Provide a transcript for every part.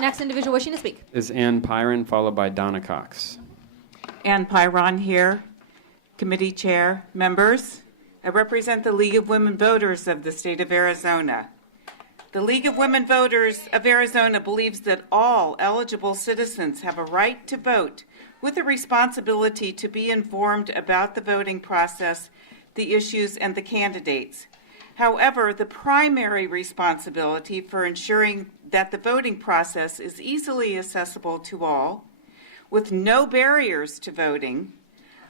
The next individual wishing to speak is Ann Pyron, followed by Donna Cox. Ann Pyron here, committee chair, members. I represent the League of Women Voters of the state of Arizona. The League of Women Voters of Arizona believes that all eligible citizens have a right to vote with a responsibility to be informed about the voting process, the issues, and the candidates. However, the primary responsibility for ensuring that the voting process is easily accessible to all, with no barriers to voting,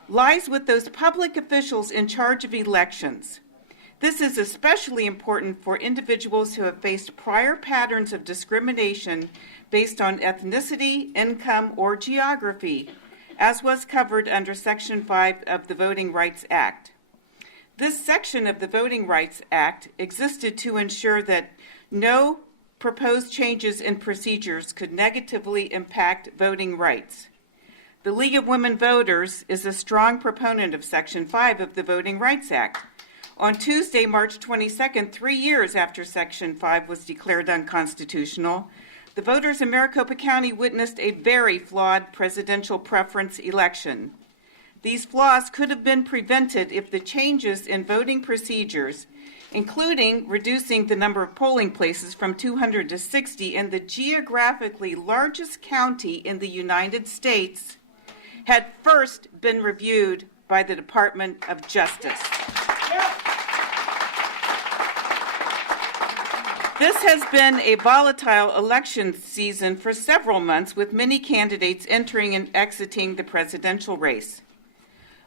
lies with those public officials in charge of elections. This is especially important for individuals who have faced prior patterns of discrimination based on ethnicity, income, or geography, as was covered under Section 5 of the Voting Rights Act. This section of the Voting Rights Act existed to ensure that no proposed changes in procedures could negatively impact voting rights. The League of Women Voters is a strong proponent of Section 5 of the Voting Rights Act. On Tuesday, March 22nd, 3 years after Section 5 was declared unconstitutional, the voters in Maricopa County witnessed a very flawed presidential preference election. These flaws could have been prevented if the changes in voting procedures, including reducing the number of polling places from 200 to 60 in the geographically largest county in the United States, had first been reviewed by the Department of Justice. This has been a volatile election season for several months, with many candidates entering and exiting the presidential race.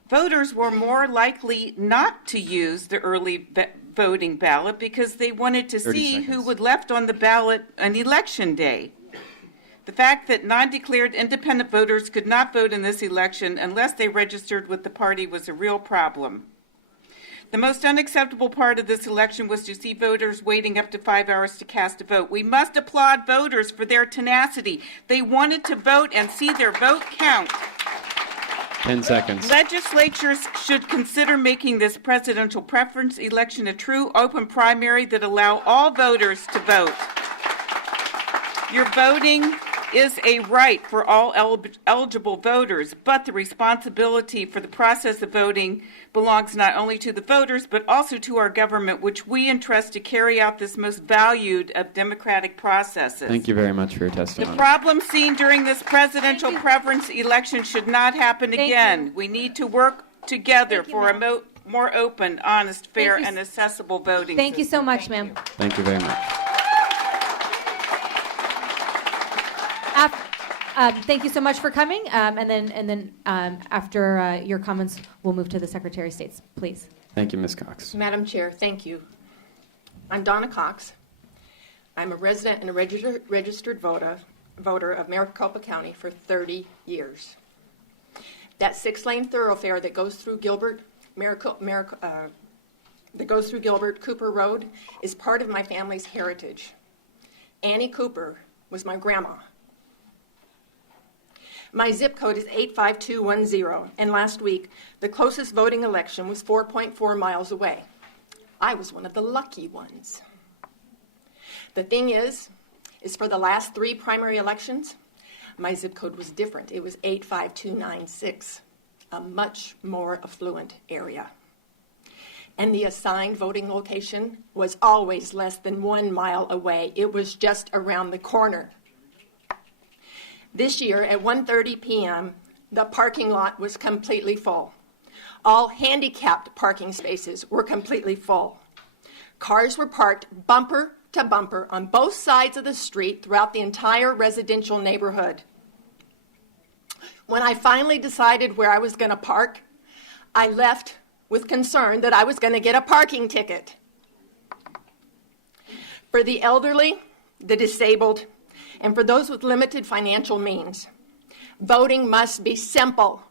Voters were more likely not to use the early voting ballot because they wanted to see who would left on the ballot on election day. The fact that non-declared independent voters could not vote in this election unless they registered with the party was a real problem. The most unacceptable part of this election was to see voters waiting up to 5 hours to cast a vote. We must applaud voters for their tenacity. They wanted to vote and see their vote count. 10 seconds. Legislatures should consider making this presidential preference election a true open primary that allow all voters to vote. Your voting is a right for all eligible voters, but the responsibility for the process of voting belongs not only to the voters, but also to our government, which we entrust to carry out this most valued of democratic processes. Thank you very much for your testimony. The problem seen during this presidential preference election should not happen again. We need to work together for a more open, honest, fair, and accessible voting Thank you system. so much, ma'am. Thank you very much. Thank you so much for coming. And then after your comments, we'll move to the Secretary of State's. Please. Thank you, Ms. Cox. Madam Chair, thank you. I'm Donna Cox. I'm a resident and a registered voter of Maricopa County for 30 years. That 6-lane thoroughfare that goes through Gilbert, Cooper Road is part of my family's heritage. Annie Cooper was my grandma. My zip code is 85210, and last week, the closest voting election was 4.4 miles away. I was one of the lucky ones. The thing is for the last 3 primary elections, my zip code was different. It was 85296, a much more affluent area. And the assigned voting location was always less than 1 mile away. It was just around the corner. This year at 1:30 p.m., the parking lot was completely full. All handicapped parking spaces were completely full. Cars were parked bumper to bumper on both sides of the street throughout the entire residential neighborhood. When I finally decided where I was going to park, I left with concern that I was going to get a parking ticket. For the elderly, the disabled, and for those with limited financial means, voting must be simple.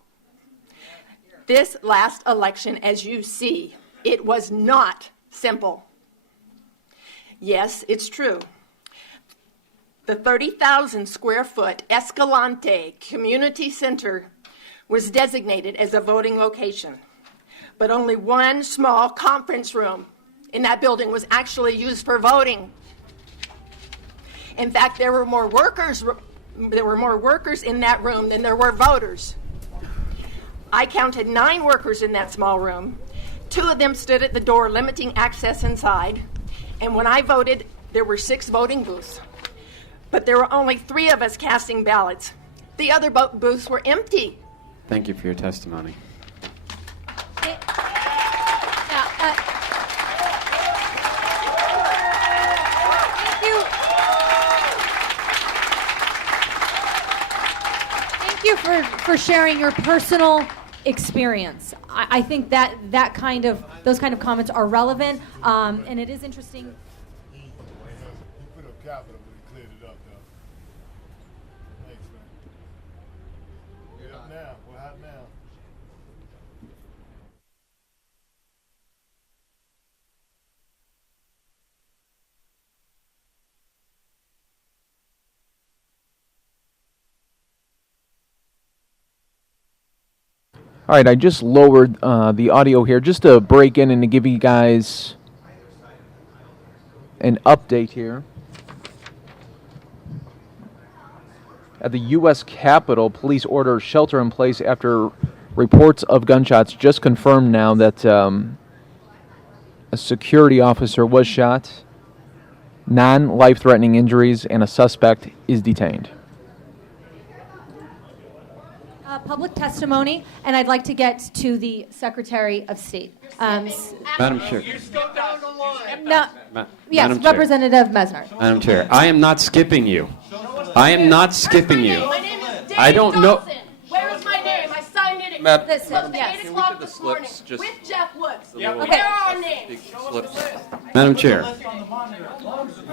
This last election, as you see, it was not simple. Yes, it's true. The 30,000 square foot Escalante Community Center was designated as a voting location, but only one small conference room in that building was actually used for voting. In fact, there were more workers in that room than there were voters. I counted 9 workers in that small room. 2 of them stood at the door limiting access inside. And when I voted, there were 6 voting booths. But there were only 3 of us casting ballots. The other booths were empty. Thank you for your testimony. Now, thank you for sharing your personal experience. I think that those kind of comments are relevant, and it is interesting. You put up capital when you cleared it up, though. Thanks, man. Get up now. What happened now? All right, I just lowered the audio here just to break in and to give you guys an update here. At the U.S. Capitol, police order shelter in place after reports of gunshots. Just confirmed now that a security officer was shot, non-life-threatening injuries, and a suspect is detained. Public testimony, and I'd like to get to the Secretary of State. Madam Chair. No, yes, Madam Chair. Representative Mesner. Madam Chair, I am not skipping you. I am not skipping you. My name is Dave I don't know. Dawson. Where is my name? I signed it at Listen, close to yes. 8 o'clock this morning with Jeff Woods. Okay. Where are our names? Madam Chair,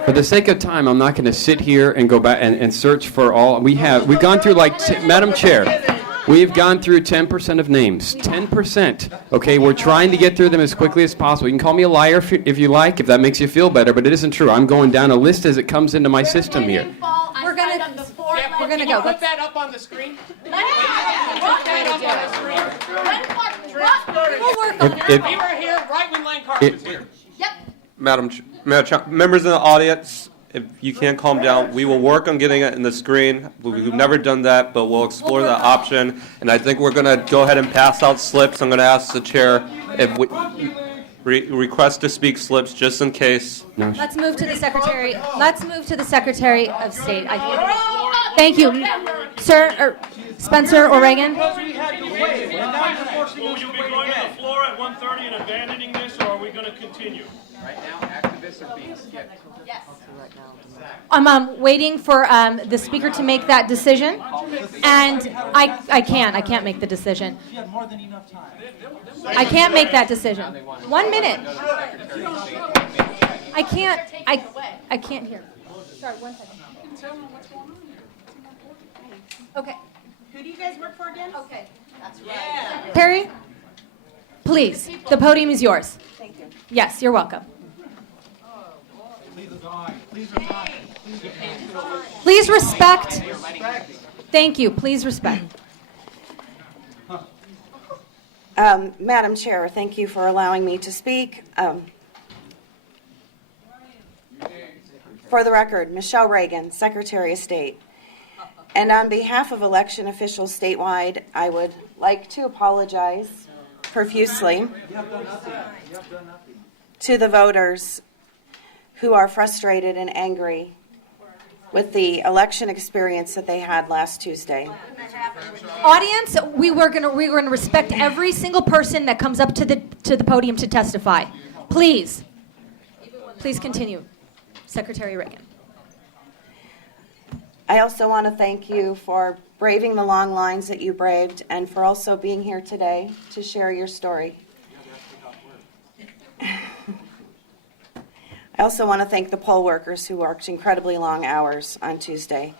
for the sake of time, I'm not going to sit here and go back and search for all. We've gone through Madam Chair, we've gone through 10% of names. 10%. Okay, we're trying to get through them as quickly as possible. You can call me a liar if you like, if that makes you feel better, but it isn't true. I'm going down a list as it comes into my system here. We're gonna go. Put that up on the screen. We'll work on it. We were here right when Lane Carter was here. Madam members in the audience, if you can't calm down, we will work on getting it in the screen. We've never done that, but we'll explore that option. And I think we're going to go ahead and pass out slips. I'm going to ask the chair if we request to speak slips just in case. Let's move to the Secretary. Let's move to the Secretary of State. Thank you, sir, Spencer or Reagan. Will you be going to the floor at 1:30 and abandoning this, or are we going to continue? Right now, activists are being skipped. I'm waiting for the speaker to make that decision, and I can't make the decision. I can't make that decision. 1 minute. I can't hear. Sorry, 1 second. Okay. Who do you guys work for again? Okay. That's right. Perry, please, the podium is yours. Thank you. Yes, you're welcome. Please respect. Thank you. Please respect. Madam Chair, thank you for allowing me to speak. For the record, Michele Reagan, Secretary of State. And on behalf of election officials statewide, I would like to apologize profusely to the voters who are frustrated and angry with the election experience that they had last Tuesday. Audience, we're gonna respect every single person that comes up to the podium to testify. Please continue, Secretary Reagan. I also want to thank you for braving the long lines that you braved and for also being here today to share your story. I also want to thank the poll workers who worked incredibly long hours on Tuesday.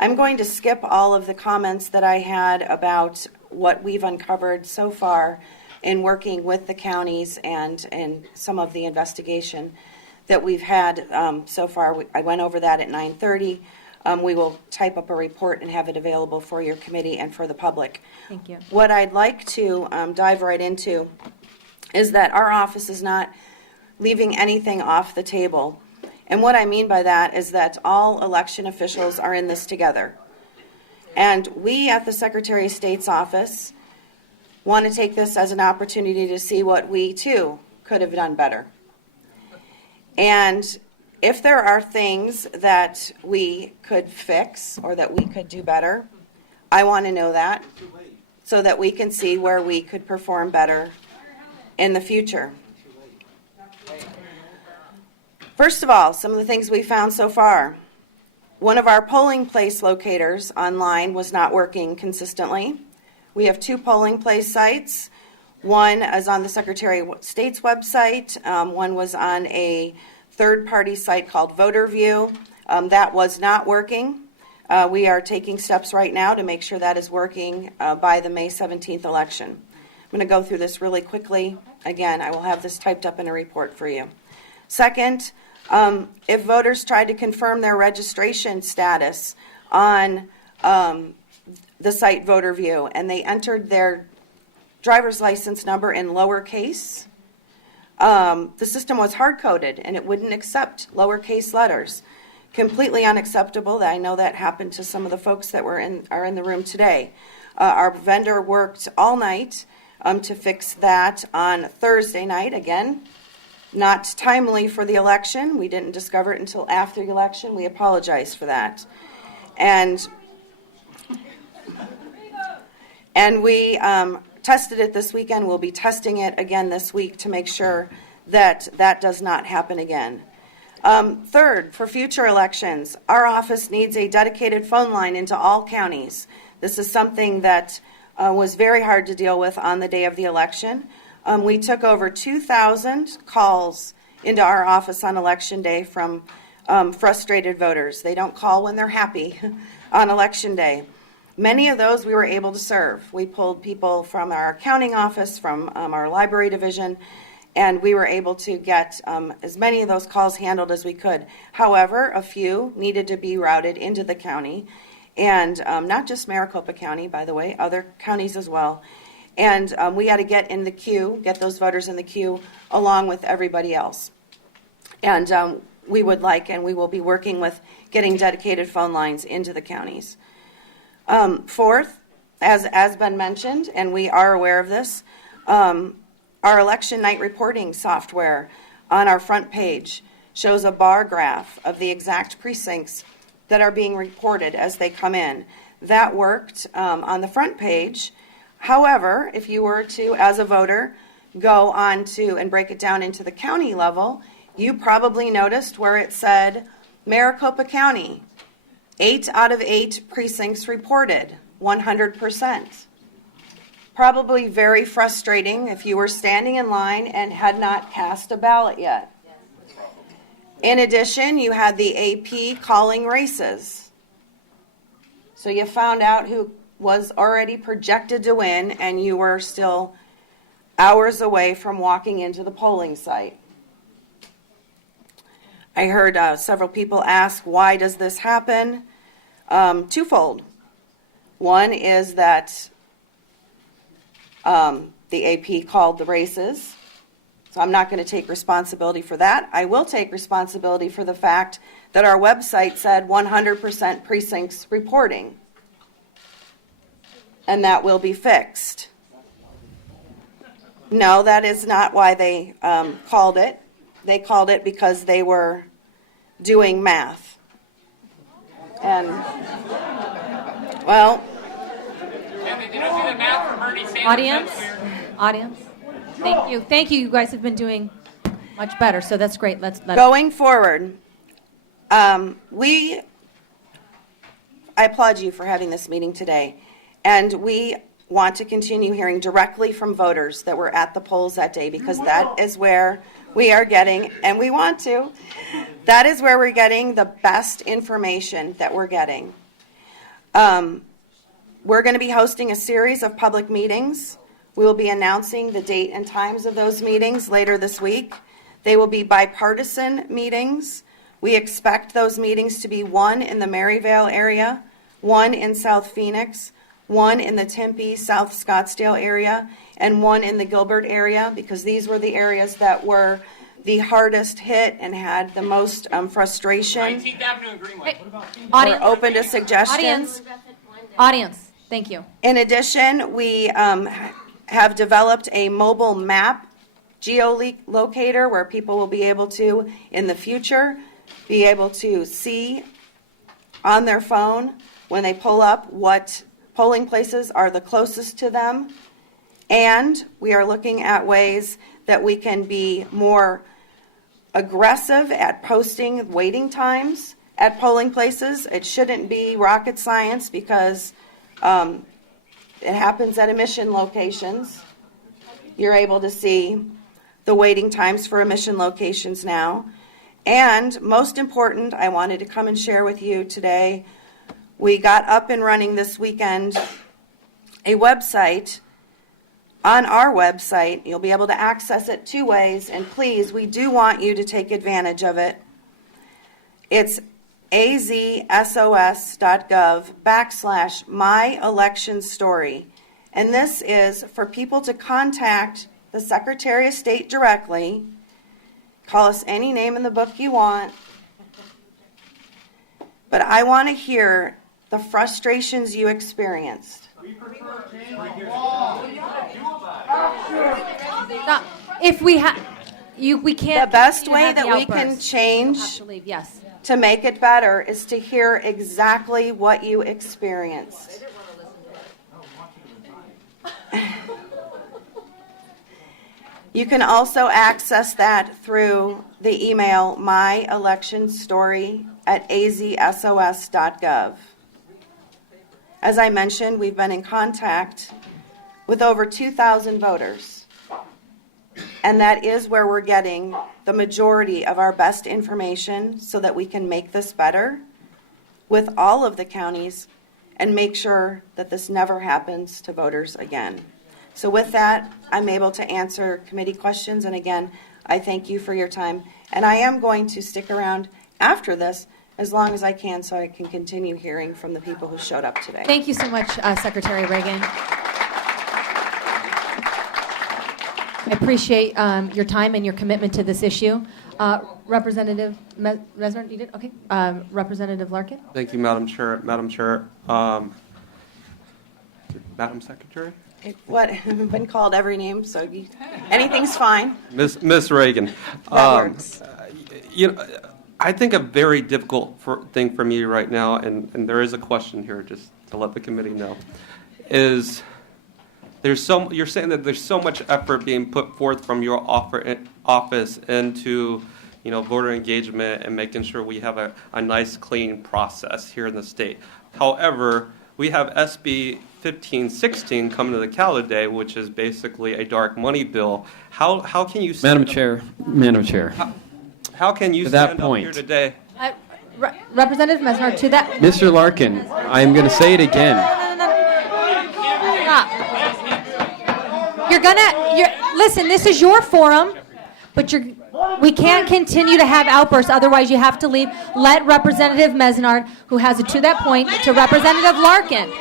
I'm going to skip all of the comments that I had about what we've uncovered so far in working with the counties and some of the investigation that we've had so far. I went over that at 9:30. We will type up a report and have it available for your committee and for the public. Thank you. What I'd like to dive right into is that our office is not leaving anything off the table. And what I mean by that is that all election officials are in this together. And we at the Secretary of State's office want to take this as an opportunity to see what we too could have done better. And if there are things that we could fix or that we could do better, I want to know that so that we can see where we could perform better in the future. First of all, some of the things we found so far. One of our polling place locators online was not working consistently. We have 2 polling place sites. One is on the Secretary of State's website. One was on a third-party site called VoterView. That was not working. We are taking steps right now to make sure that is working by the May 17th election. I'm going to go through this really quickly. Again, I will have this typed up in a report for you. Second, if voters tried to confirm their registration status on the site VoterView and they entered their driver's license number in lowercase, the system was hard-coded and it wouldn't accept lowercase letters. Completely unacceptable. I know that happened to some of the folks that are in the room today. Our vendor worked all night to fix that on Thursday night. Again, not timely for the election. We didn't discover it until after the election. We apologize for that. And we tested it this weekend. We'll be testing it again this week to make sure that that does not happen again. Third, for future elections, our office needs a dedicated phone line into all counties. This is something that was very hard to deal with on the day of the election. We took over 2,000 calls into our office on Election Day from frustrated voters. They don't call when they're happy on Election Day. Many of those we were able to serve. We pulled people from our accounting office, from our library division, and we were able to get as many of those calls handled as we could. However, a few needed to be routed into the county, and not just Maricopa County, by the way, other counties as well. And we had to get in the queue, get those voters in the queue along with everybody else. And we would like, and we will be working with getting dedicated phone lines into the counties. Fourth, as been mentioned, and we are aware of this, our election night reporting software on our front page shows a bar graph of the exact precincts that are being reported as they come in. That worked on the front page. However, if you were to, as a voter, go on to and break it down into the county level, you probably noticed where it said Maricopa County, 8 out of 8 precincts reported, 100%. Probably very frustrating if you were standing in line and had not cast a ballot yet. In addition, you had the AP calling races. So you found out who was already projected to win, and you were still hours away from walking into the polling site. I heard several people ask, why does this happen? Twofold. One is that the AP called the races, so I'm not going to take responsibility for that. I will take responsibility for the fact that our website said 100% precincts reporting, and that will be fixed. No, that is not why they called it. They called it because they were doing math. And, well, Audience? Thank you. You guys have been doing much better, so that's great. Going forward, I applaud you for having this meeting today, and we want to continue hearing directly from voters that were at the polls that day, because that is where we are getting, and we want to, that is where we're getting the best information that we're getting. We're going to be hosting a series of public meetings. We will be announcing the date and times of those meetings later this week. They will be bipartisan meetings. We expect those meetings to be one in the Maryvale area, one in South Phoenix, one in the Tempe, South Scottsdale area, and one in the Gilbert area, because these were the areas that were the hardest hit and had the most frustration. 19th Avenue and Greenway. We're open to suggestions. Audience, thank you. In addition, we have developed a mobile map geolocator where people will be able to, in the future, be able to see on their phone when they pull up what polling places are the closest to them. And we are looking at ways that we can be more aggressive at posting waiting times at polling places. It shouldn't be rocket science because it happens at emission locations. You're able to see the waiting times for emission locations now. And most important, I wanted to come and share with you today, we got up and running this weekend a website. On our website, you'll be able to access it two ways, and please, we do want you to take advantage of it. It's azsos.gov/myelectionstory. And this is for people to contact the Secretary of State directly. Call us any name in the book you want. But I want to hear the frustrations you experienced. Stop. If we have, we can't. The best continue to way have that the we can outbursts. change You have to leave, yes. to make it better is to hear exactly what you experienced. You can also access that through the email myelectionstory@azsos.gov. As I mentioned, we've been in contact with over 2,000 voters, and that is where we're getting the majority of our best information so that we can make this better with all of the counties and make sure that this never happens to voters again. So with that, I'm able to answer committee questions, and again, I thank you for your time. And I am going to stick around after this as long as I can so I can continue hearing from the people who showed up today. Thank you so much, Secretary Reagan. I appreciate your time and your commitment to this issue. Representative Mesner, you did? Okay. Representative Larkin? Thank you, Madam Chair. Madam Chair. Madam Secretary? What? I've been called every name, so anything's fine. Miss Reagan. That works. You know, I think a very difficult thing for me right now, and there is a question here just to let the committee know, is you're saying that there's so much effort being put forth from your office into, you know, voter engagement and making sure we have a nice, clean process here in the state. However, we have SB 1516 coming to the Cal today, which is basically a dark money bill. How can you Madam Chair, how can you To that stand up point. here today? Representative Mesner, to that. Mr. Larkin, I'm going to say it again. Stop. Listen, this is your forum, but we can't continue to have outbursts, otherwise you have to leave. Let Representative Mesnard, who has it to that point, to Representative Larkin.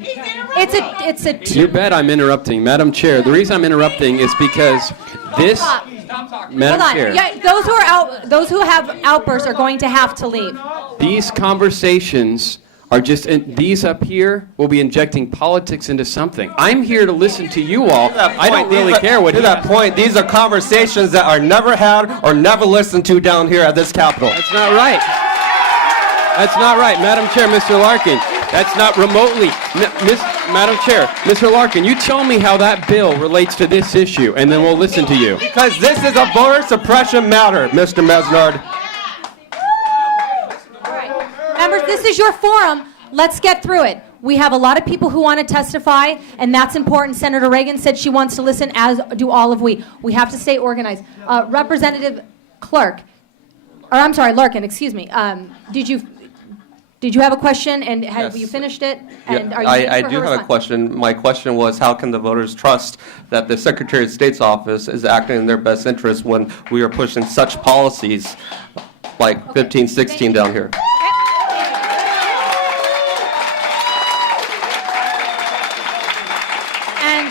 It's a You bet I'm interrupting. Madam Chair, the reason I'm interrupting is because this, Madam Hold on. Chair, Yeah, those who have outbursts are going to have to leave. these conversations are just, these up here will be injecting politics into something. I'm here to listen to you all. I don't really care what To that point, these are conversations that are never had or never listened to down here at this Capitol. That's not right. That's not right. Madam Chair, Mr. Larkin, that's not remotely. Madam Chair, Mr. Larkin, you tell me how that bill relates to this issue, and then we'll listen to you. Because this is a voter suppression matter, Mr. Mesnard. Members, this is your forum. Let's get through it. We have a lot of people who want to testify, and that's important. Senator Reagan said she wants to listen, as do all of we. We have to stay organized. Representative Larkin, excuse me. Did you have a question, and have Yes. you finished it? Yeah, And are you I for do her have a response? question. My question was, how can the voters trust that the Secretary of State's office is acting in their best interest when we are pushing such policies like 1516 down here? And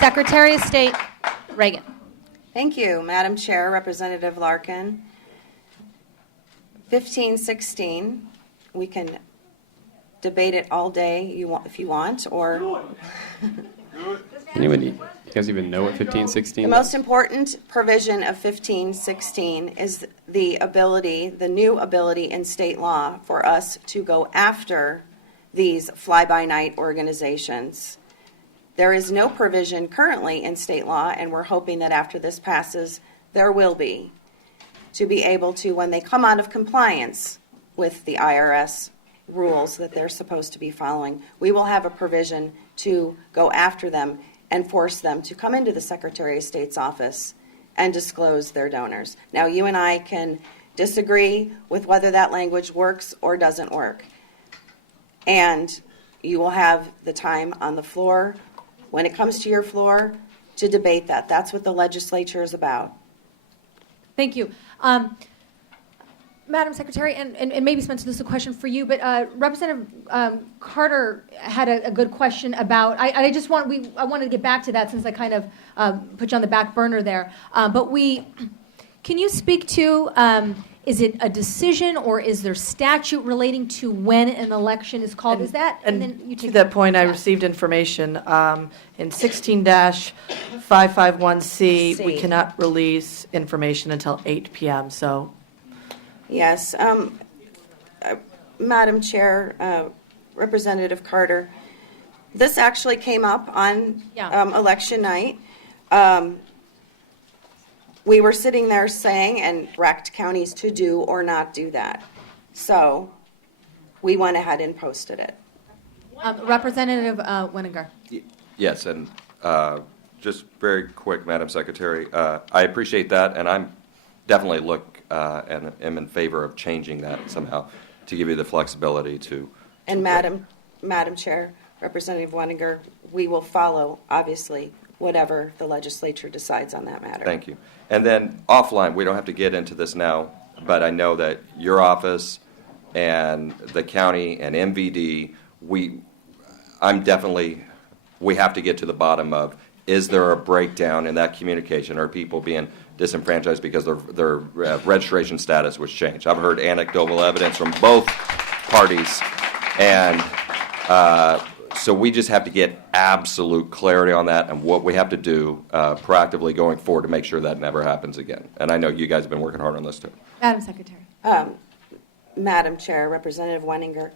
Secretary of State, Reagan. Thank you, Madam Chair, Representative Larkin. 1516, we can debate it all day if you want, or Anybody, you guys even know what 1516 the most important provision of 1516 is the new ability in state law for us to go after these fly-by-night organizations. There is no provision currently in state law, and we're hoping that after this passes, there will be, to be able to, when they come out of compliance with the IRS rules that they're supposed to be following, we will have a provision to go after them and force them to come into the Secretary of State's office and disclose their donors. Now, you and I can disagree with whether that language works or doesn't work. And you will have the time on the floor, when it comes to your floor, to debate that. That's what the legislature is about. Thank you. Madam Secretary, and maybe Spencer, this is a question for you, but Representative Carter had a good question about, I wanted to get back to that since I kind of put you on the back burner there. Can you speak to, is it a decision or is there statute relating to when an election is called? Is that? And then you to take that point, I received information in 16-551C, we cannot release information until 8 p.m. So, yes, Madam Chair, Representative Carter, this actually came up on election night. We were sitting there saying and direct counties to do or not do that. So we went ahead and posted it. Representative Weniger. Yes, and just very quick, Madam Secretary, I appreciate that, and I'm definitely and am in favor of changing that somehow to give you the flexibility to. And Madam Chair, Representative Weniger, we will follow, obviously, whatever the legislature decides on that matter. Thank you. And then offline, we don't have to get into this now, but I know that your office and the county and MVD, we have to get to the bottom of, is there a breakdown in that communication? Are people being disenfranchised because their registration status was changed? I've heard anecdotal evidence from both parties, and so we just have to get absolute clarity on that and what we have to do proactively going forward to make sure that never happens again. And I know you guys have been working hard on this too. Madam Secretary. Madam Chair, Representative Weniger,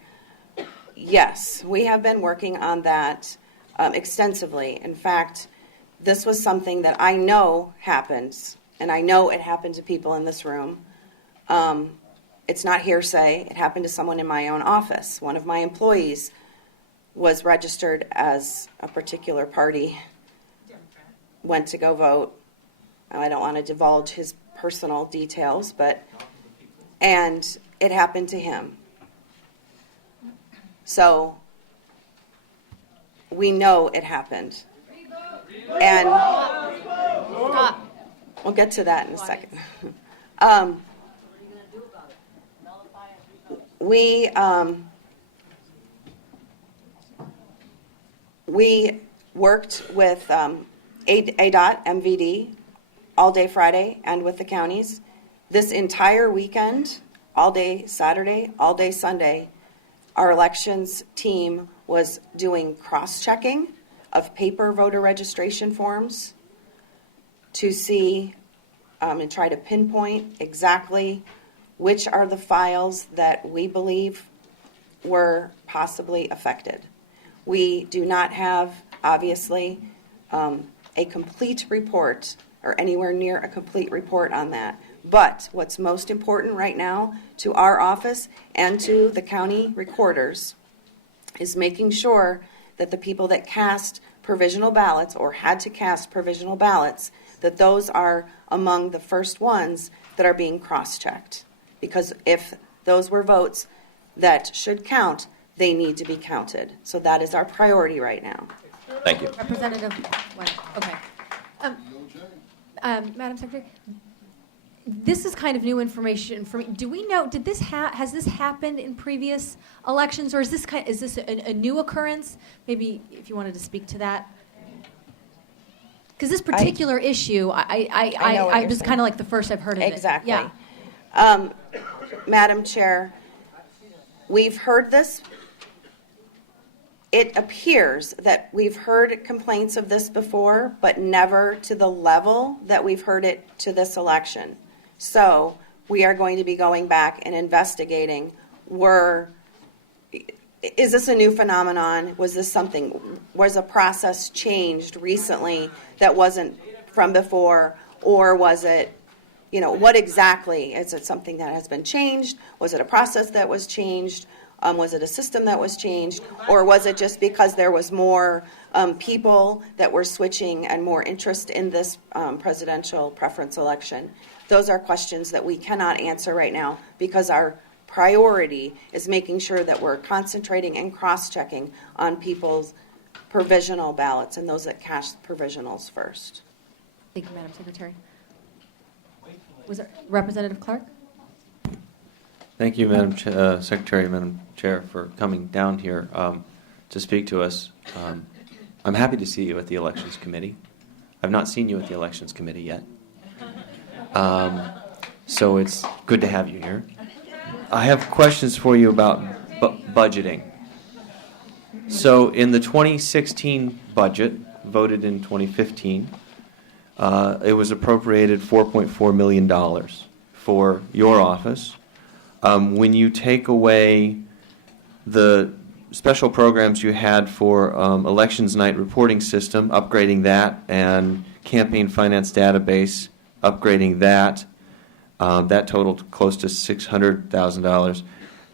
yes, we have been working on that extensively. In fact, this was something that I know happens, and I know it happened to people in this room. It's not hearsay. It happened to someone in my own office. One of my employees was registered as a particular party, went to go vote. I don't want to divulge his personal details, and it happened to him. So we know it happened. And we'll get to that in a second. We worked with ADOT, MVD, all day Friday and with the counties. This entire weekend, all day Saturday, all day Sunday, our elections team was doing cross-checking of paper voter registration forms to see and try to pinpoint exactly which are the files that we believe were possibly affected. We do not have, obviously, a complete report or anywhere near a complete report on that. But what's most important right now to our office and to the county recorders is making sure that the people that cast provisional ballots or had to cast provisional ballots, that those are among the first ones that are being cross-checked. Because if those were votes that should count, they need to be counted. So that is our priority right now. Thank you. Representative White. Okay. Madam Secretary, this is kind of new information for me. Do we know, has this happened in previous elections, or is this a new occurrence? Maybe if you wanted to speak to that. Because this particular issue, I know what I you're was saying. kind of like the first I've heard of Exactly. it. Yeah. Madam Chair, we've heard this. It appears that we've heard complaints of this before, but never to the level that we've heard it to this election. So we are going to be going back and investigating. Is this a new phenomenon? Was this something, was a process changed recently that wasn't from before? Or was it, what exactly? Is it something that has been changed? Was it a process that was changed? Was it a system that was changed? Or was it just because there was more people that were switching and more interest in this presidential preference election? Those are questions that we cannot answer right now because our priority is making sure that we're concentrating and cross-checking on people's provisional ballots and those that cast provisionals first. Thank you, Madam Secretary. Was it Representative Clark? Thank you, Madam Secretary, Madam Chair, for coming down here to speak to us. I'm happy to see you at the Elections Committee. I've not seen you at the Elections Committee yet. So it's good to have you here. I have questions for you about budgeting. So in the 2016 budget, voted in 2015, it was appropriated $4.4 million for your office. When you take away the special programs you had for elections night reporting system, upgrading that, and campaign finance database, upgrading that, that totaled close to $600,000.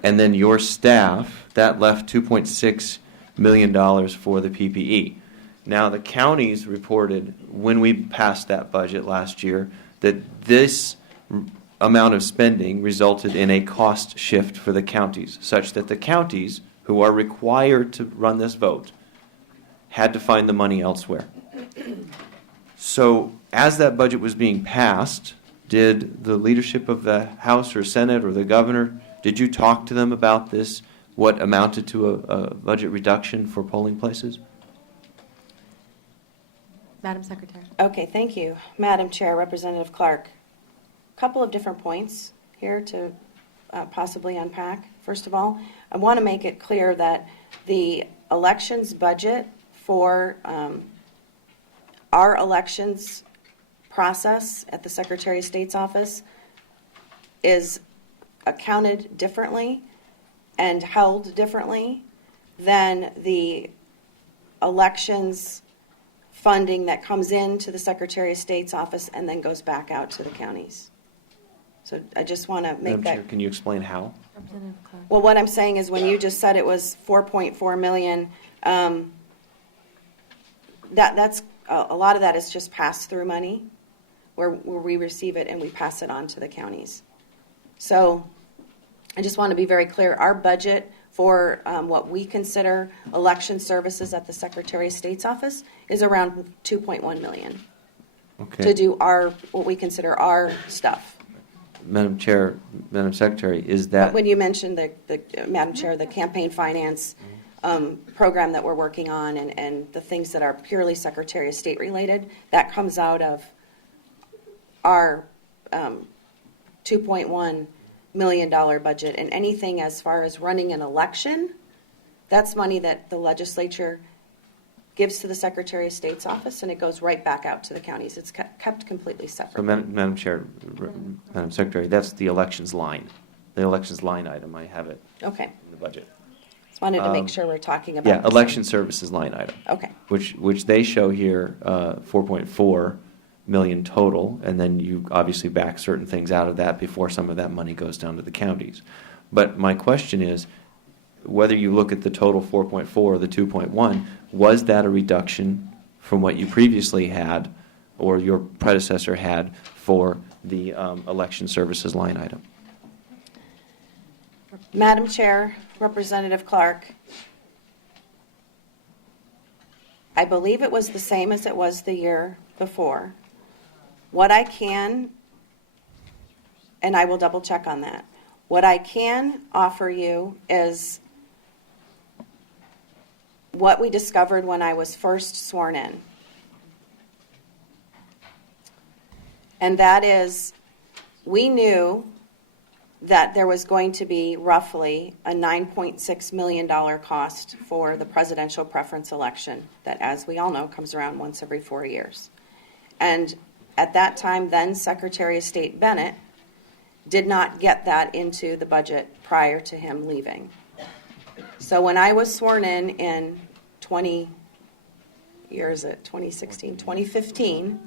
And then your staff, that left $2.6 million for the PPE. Now, the counties reported when we passed that budget last year that this amount of spending resulted in a cost shift for the counties, such that the counties, who are required to run this vote, had to find the money elsewhere. So, as that budget was being passed, did the leadership of the House or Senate or the governor, did you talk to them about this, what amounted to a budget reduction for polling places? Madam Secretary. Okay, thank you. Madam Chair, Representative Clark. A couple of different points here to possibly unpack. First of all, I want to make it clear that the elections budget for our elections process at the Secretary of State's office is accounted differently and held differently than the elections funding that comes into the Secretary of State's office and then goes back out to the counties. So I just want to make Madam that. Chair, can you explain how? Representative Clark. Well, what I'm saying is when you just said it was 4.4 million, that's a lot of that is just pass-through money, where we receive it and we pass it on to the counties. So I just want to be very clear. Our budget for what we consider election services at the Secretary of State's office is around $2.1 million to do what we consider our stuff. Madam Chair, Madam Secretary, is that... When you mentioned, Madam Chair, the campaign finance program that we're working on and the things that are purely Secretary of State related, that comes out of our $2.1 million budget. And anything as far as running an election, that's money that the legislature gives to the Secretary of State's office, and it goes right back out to the counties. It's kept completely separate. So, Madam Chair, Madam Secretary, that's the elections line. The elections line item, I have it Okay. in the budget. Just wanted to make sure we're talking about... Yeah, election services line item. Okay. Which they show here, 4.4 million total, and then you obviously back certain things out of that before some of that money goes down to the counties. But my question is, whether you look at the total 4.4 or the 2.1, was that a reduction from what you previously had or your predecessor had for the election services line item? Madam Chair, Representative Clark, I believe it was the same as it was the year before. What I can, and I will double check on that, what I can offer you is what we discovered when I was first sworn in. And that is, we knew that there was going to be roughly a $9.6 million cost for the presidential preference election that, as we all know, comes around once every 4 years. And at that time, then Secretary of State Bennett did not get that into the budget prior to him leaving. So when I was sworn in 2015,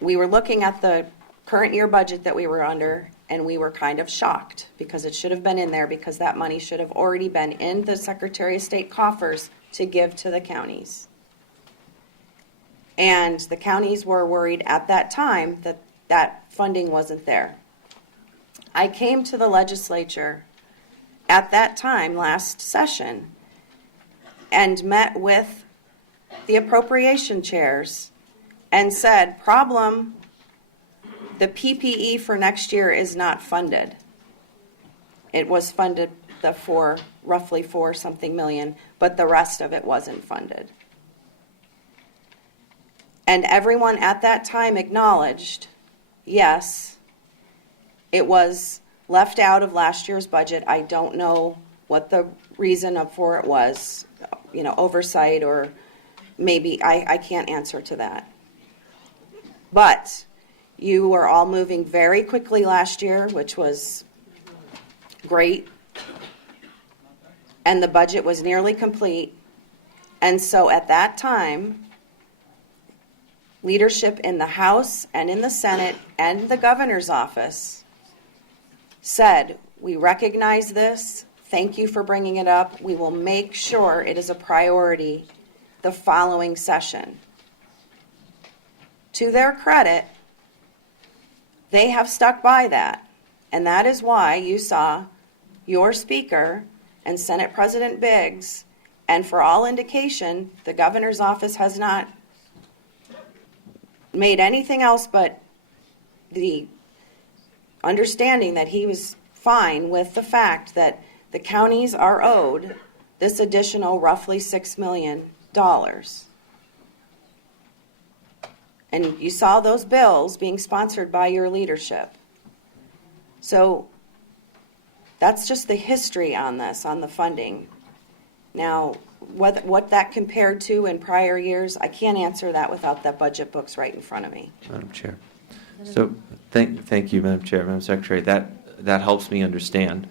we were looking at the current year budget that we were under, and we were kind of shocked because it should have been in there, because that money should have already been in the Secretary of State coffers to give to the counties. And the counties were worried at that time that that funding wasn't there. I came to the legislature at that time, last session, and met with the appropriation chairs and said, problem, the PPE for next year is not funded. It was funded roughly for something million, but the rest of it wasn't funded. And everyone at that time acknowledged, yes, it was left out of last year's budget. I don't know what the reason for it was, oversight, or maybe I can't answer to that. But you were all moving very quickly last year, which was great. And the budget was nearly complete. And so at that time, leadership in the House and in the Senate and the governor's office said, we recognize this. Thank you for bringing it up. We will make sure it is a priority the following session. To their credit, they have stuck by that. And that is why you saw your Speaker and Senate President Biggs, and for all indication, the governor's office has not made anything else but the understanding that he was fine with the fact that the counties are owed this additional roughly $6 million. And you saw those bills being sponsored by your leadership. So that's just the history on this, on the funding. Now, what that compared to in prior years, I can't answer that without the budget books right in front of me. Madam Chair. So thank you, Madam Chair, Madam Secretary. That helps me understand.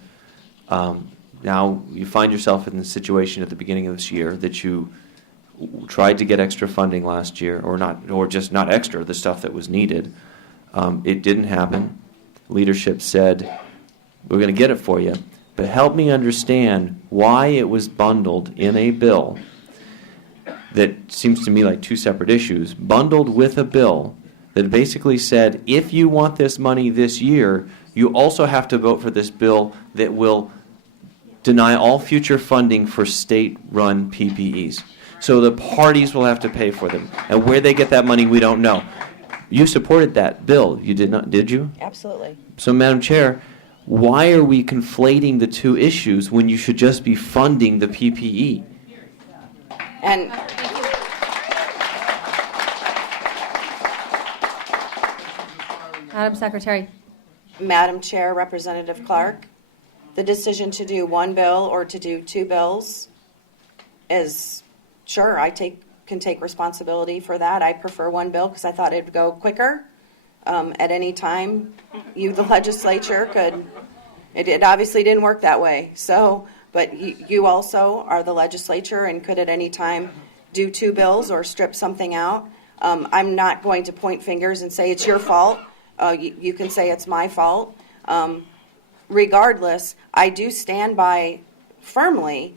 Now you find yourself in the situation at the beginning of this year that you tried to get extra funding last year, or just not extra, the stuff that was needed. It didn't happen. Leadership said, we're going to get it for you, but help me understand why it was bundled in a bill that seems to me like two separate issues, bundled with a bill that basically said, if you want this money this year, you also have to vote for this bill that will deny all future funding for state-run PPEs. So the parties will have to pay for them. And where they get that money, we don't know. You supported that bill. You did not, did you? Absolutely. So, Madam Chair, why are we conflating the two issues when you should just be funding the PPE? And Madam Secretary. Madam Chair, Representative Clark, the decision to do one bill or to do two bills is, sure, I can take responsibility for that. I prefer one bill because I thought it'd go quicker. At any time, the legislature, could. It obviously didn't work that way. So, but you also are the legislature and could at any time do two bills or strip something out. I'm not going to point fingers and say it's your fault. You can say it's my fault. Regardless, I do stand by firmly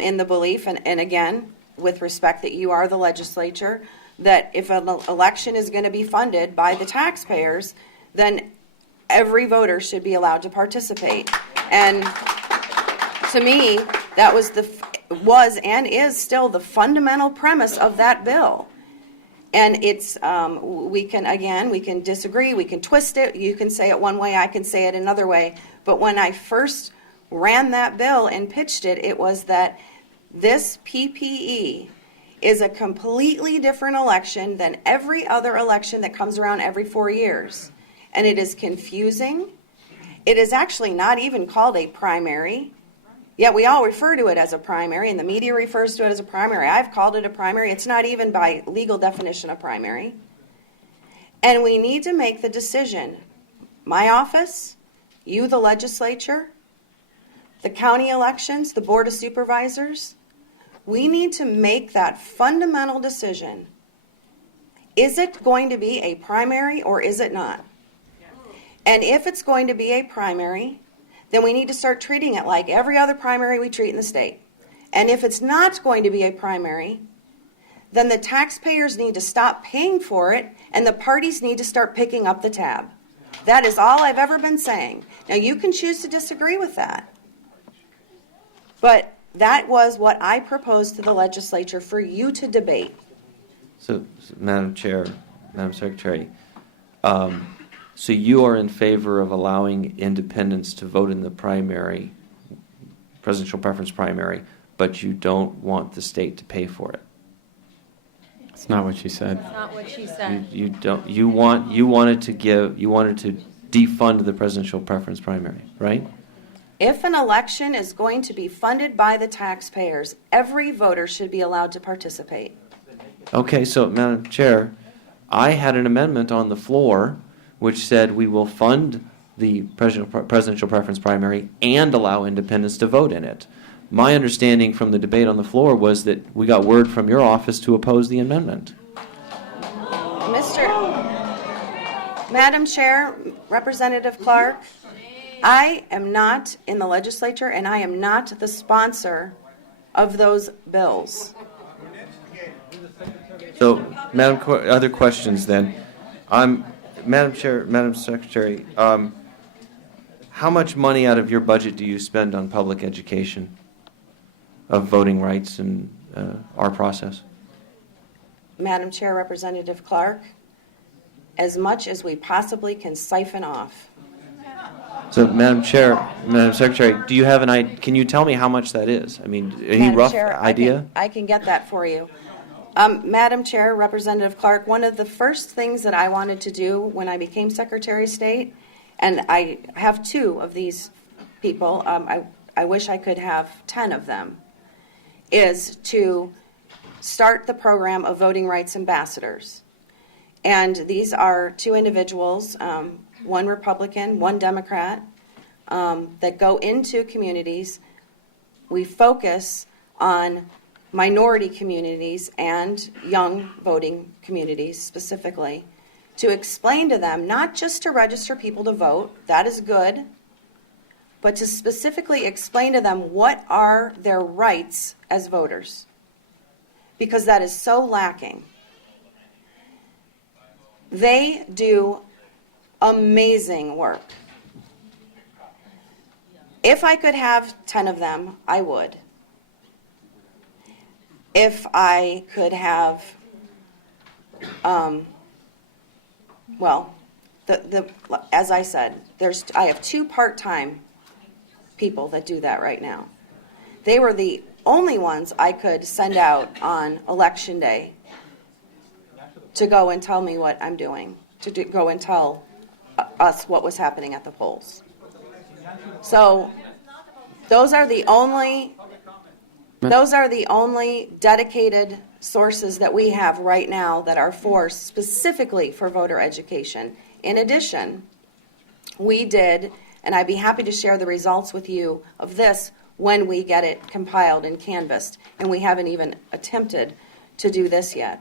in the belief, and again, with respect that you are the legislature, that if an election is going to be funded by the taxpayers, then every voter should be allowed to participate. And to me, that was and is still the fundamental premise of that bill. And it's, we can disagree, we can twist it, you can say it one way, I can say it another way. But when I first ran that bill and pitched it, it was that this PPE is a completely different election than every other election that comes around every 4 years. And it is confusing. It is actually not even called a primary. Yet we all refer to it as a primary, and the media refers to it as a primary. I've called it a primary. It's not even by legal definition a primary. And we need to make the decision. My office, you, the legislature, the county elections, the Board of Supervisors, we need to make that fundamental decision. Is it going to be a primary or is it not? And if it's going to be a primary, then we need to start treating it like every other primary we treat in the state. And if it's not going to be a primary, then the taxpayers need to stop paying for it and the parties need to start picking up the tab. That is all I've ever been saying. Now you can choose to disagree with that. But that was what I proposed to the legislature for you to debate. So Madam Chair, Madam Secretary, so you are in favor of allowing independents to vote in the primary, presidential preference primary, but you don't want the state to pay for it? That's not what she said. That's not what she said. You don't. You wanted to defund the presidential preference primary, right? If an election is going to be funded by the taxpayers, every voter should be allowed to participate. Okay, so Madam Chair, I had an amendment on the floor which said we will fund the presidential preference primary and allow independents to vote in it. My understanding from the debate on the floor was that we got word from your office to oppose the amendment. Madam Chair, Representative Clark, I am not in the legislature and I am not the sponsor of those bills. So, other questions then. Madam Chair, Madam Secretary, how much money out of your budget do you spend on public education of voting rights and our process? Madam Chair, Representative Clark, as much as we possibly can siphon off. So, Madam Chair, Madam Secretary, do you have an idea? Can you tell me how much that is? I mean, any Madam rough Chair, idea? I can get that for you. Madam Chair, Representative Clark, one of the first things that I wanted to do when I became Secretary of State, and I have 2 of these people, I wish I could have 10 of them, is to start the program of voting rights ambassadors. And these are 2 individuals, one Republican, one Democrat, that go into communities. We focus on minority communities and young voting communities specifically, to explain to them, not just to register people to vote, that is good, but to specifically explain to them what are their rights as voters, because that is so lacking. They do amazing work. If I could have 10 of them, I would. If I could have, as I said, I have 2 part-time people that do that right now. They were the only ones I could send out on Election Day to go and tell me what I'm doing, go and tell us what was happening at the polls. So those are the only dedicated sources that we have right now that are specifically for voter education. In addition, we did, and I'd be happy to share the results with you of this when we get it compiled and canvassed, and we haven't even attempted to do this yet.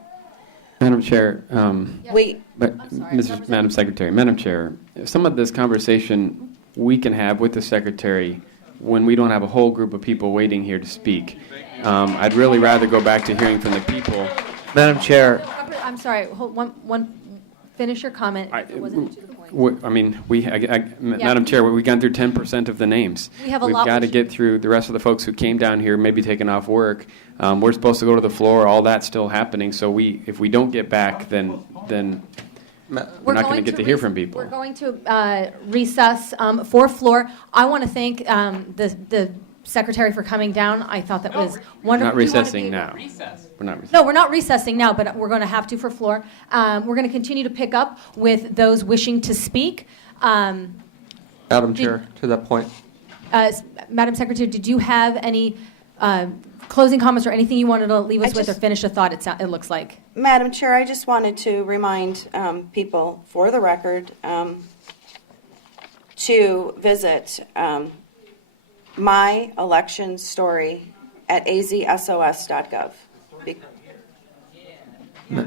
Madam Chair, Madam Secretary, Madam Chair, some of this conversation we can have with the Secretary when we don't have a whole group of people waiting here to speak. I'd really rather go back to hearing from the people. Madam Chair. I'm sorry, hold finish your comment. It wasn't to the point. Madam Chair, we've gone through 10% of the names. We have a We've lot got to we get through the rest of the folks who came down here, maybe taking off work. We're supposed to go to the floor. All that's still happening. So if we don't get back, then we're not going to get to hear from people. We're going to recess for floor. I want to thank the Secretary, for coming down. I thought that was We're wonderful. not Do you wanna recessing be- now. We're not recessing. No, we're not recessing now, but we're going to have to for floor. We're going to continue to pick up with those wishing to speak. Madam Chair, to that point. Madam Secretary, did you have any closing comments or anything you wanted to leave us I with or just- finish a thought, it looks like? Madam Chair, I just wanted to remind people, for the record, to visit my election story at azsos.gov.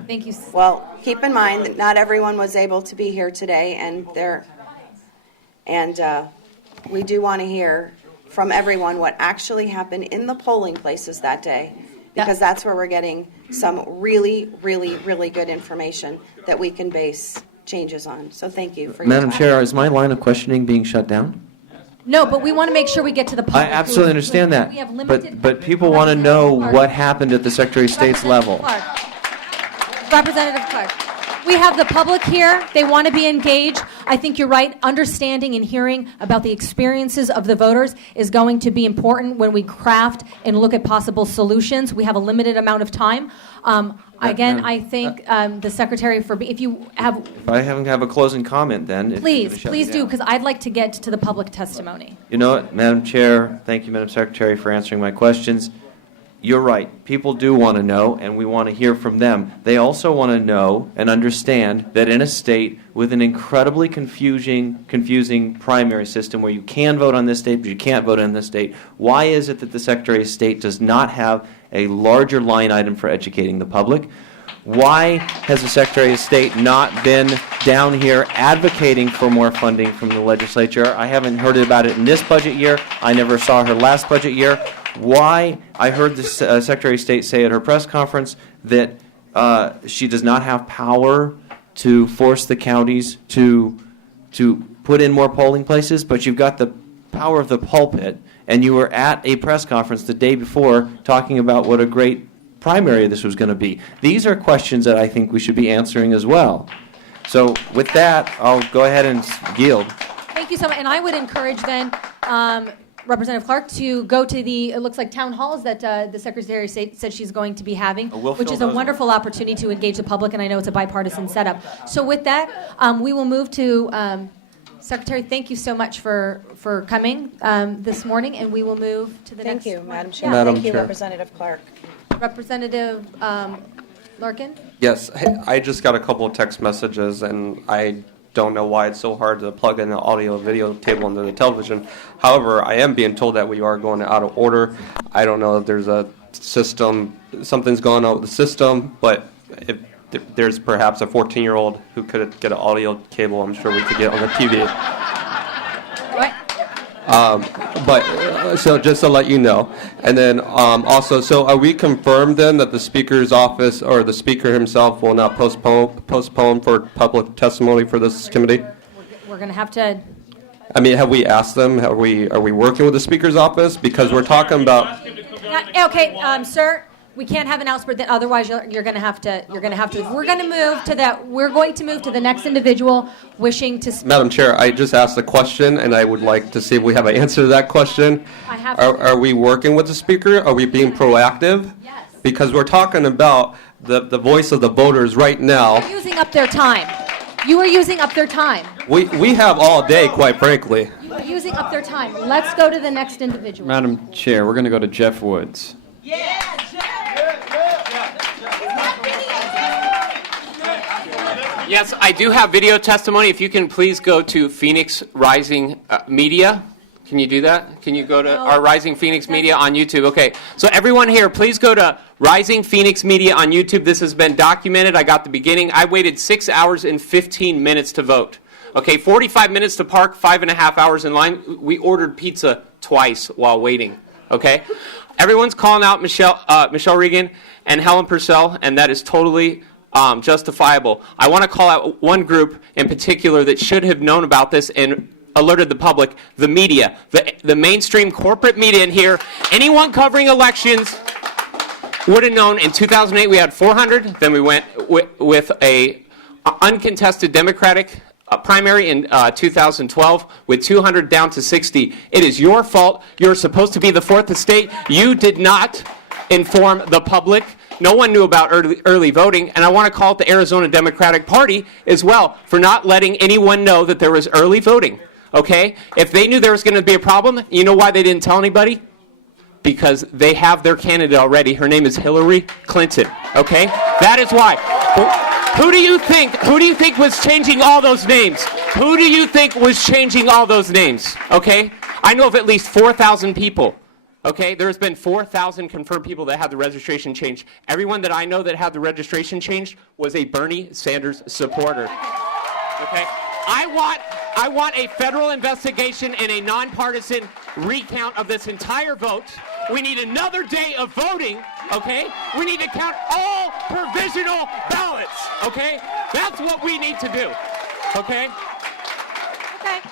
Thank you. Well, keep in mind that not everyone was able to be here today, and we do want to hear from everyone what actually happened in the polling places that day, because that's where we're getting some really, really, really good information that we can base changes on. So thank you for your Madam time. Chair, is my line of questioning being shut down? No, but we want to make sure we get to the public. I absolutely understand that. We have limited. But people want to know what happened at the Secretary of State's level. Representative Clark. We have the public here. They want to be engaged. I think you're right. Understanding and hearing about the experiences of the voters is going to be important when we craft and look at possible solutions. We have a limited amount of time. Again, I thank the Secretary for, if you have, If I haven't have a closing comment then. if you're please, gonna shut me please do, down. because I'd like to get to the public testimony. You know what, Madam Chair, thank you, Madam Secretary, for answering my questions. You're right. People do want to know, and we want to hear from them. They also want to know and understand that in a state with an incredibly confusing primary system where you can vote on this state, but you can't vote on this state, why is it that the Secretary of State does not have a larger line item for educating the public? Why has the Secretary of State not been down here advocating for more funding from the legislature? I haven't heard about it in this budget year. I never saw her last budget year. Why? I heard the Secretary of State say at her press conference that she does not have power to force the counties to put in more polling places, but you've got the power of the pulpit, and you were at a press conference the day before talking about what a great primary this was going to be. These are questions that I think we should be answering as well. So with that, I'll go ahead and yield. Thank you so much. And I would encourage then Representative Clark to go to it looks like town halls that the Secretary of State said she's going to be having, We'll which fill is a those wonderful opportunity to engage the public, and I know it's a bipartisan setup. So with that, we will move to Secretary, thank you so much for coming this morning, and we will move to the next. Thank you, Madam Chair. Madam Thank you, Chair. Representative Clark. Representative Larkin? Yes, I just got a couple of text messages, and I don't know why it's so hard to plug in the audio and video table into the television. However, I am being told that we are going out of order. I don't know if there's a system, something's going on with the system, but if there's perhaps a 14-year-old who could get an audio cable, I'm sure we could get on the TV. So just to let you know. And then also, so are we confirmed then that the Speaker's office or the Speaker himself will not postpone for public testimony for this committee? We're going to have to. I mean, have we asked them? Are we working with the Speaker's office? Because we're talking about. Okay, sir. We can't have an outspurt. Then otherwise, you're going to have to. We're going to move to that. We're going to move to the next individual wishing to speak. Madam Chair, I just asked a question, and I would like to see if we have an answer to that question. Are we working with the Speaker? Are we being proactive? Yes. Because we're talking about the voice of the voters right now. You're using up their time. You are using up their time. We have all day, quite frankly. You are using up their time. Let's go to the next individual. Madam Chair, we're going to go to Jeff Woods. Yes, I do have video testimony. If you can please go to Phoenix Rising Media. Can you do that? Can you go to our Rising Phoenix Media on YouTube? Okay, so everyone here, please go to Rising Phoenix Media on YouTube. This has been documented. I got the beginning. I waited 6 hours and 15 minutes to vote. Okay, 45 minutes to park, 5.5 hours in line. We ordered pizza twice while waiting. Okay, everyone's calling out Michele Reagan and Helen Purcell, and that is totally justifiable. I want to call out one group in particular that should have known about this and alerted the public: the media, the mainstream corporate media in here. Anyone covering elections would have known. In 2008 we had 400, then we went with a uncontested Democratic primary in 2012 with 200 down to 60. It is your fault. You're supposed to be the fourth estate. You did not inform the public. No one knew about early voting, and I want to call out the Arizona Democratic Party as well for not letting anyone know that there was early voting, okay? If they knew there was going to be a problem, you know why they didn't tell anybody? Because they have their candidate already. Her name is Hillary Clinton, okay? That is why. Who do you think was changing all those names? Who do you think was changing all those names, okay? I know of at least 4,000 people. Okay, there's been 4,000 confirmed people that had the registration changed. Everyone that I know that had the registration changed was a Bernie Sanders supporter. Okay, I want a federal investigation and a nonpartisan recount of this entire vote. We need another day of voting. Okay, we need to count all provisional ballots. Okay, that's what we need to do. Okay.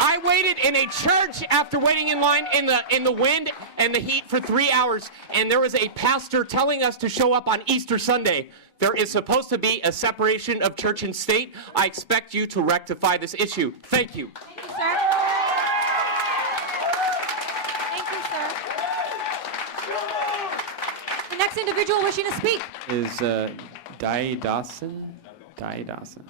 I waited in a church after waiting in line in the wind and the heat for 3 hours, and there was a pastor telling us to show up on Easter Sunday. There is supposed to be a separation of church and state. I expect you to rectify this issue. Thank you. Thank you, sir. Thank you, sir. The next individual wishing to speak Is Di Dawson? Di Dawson.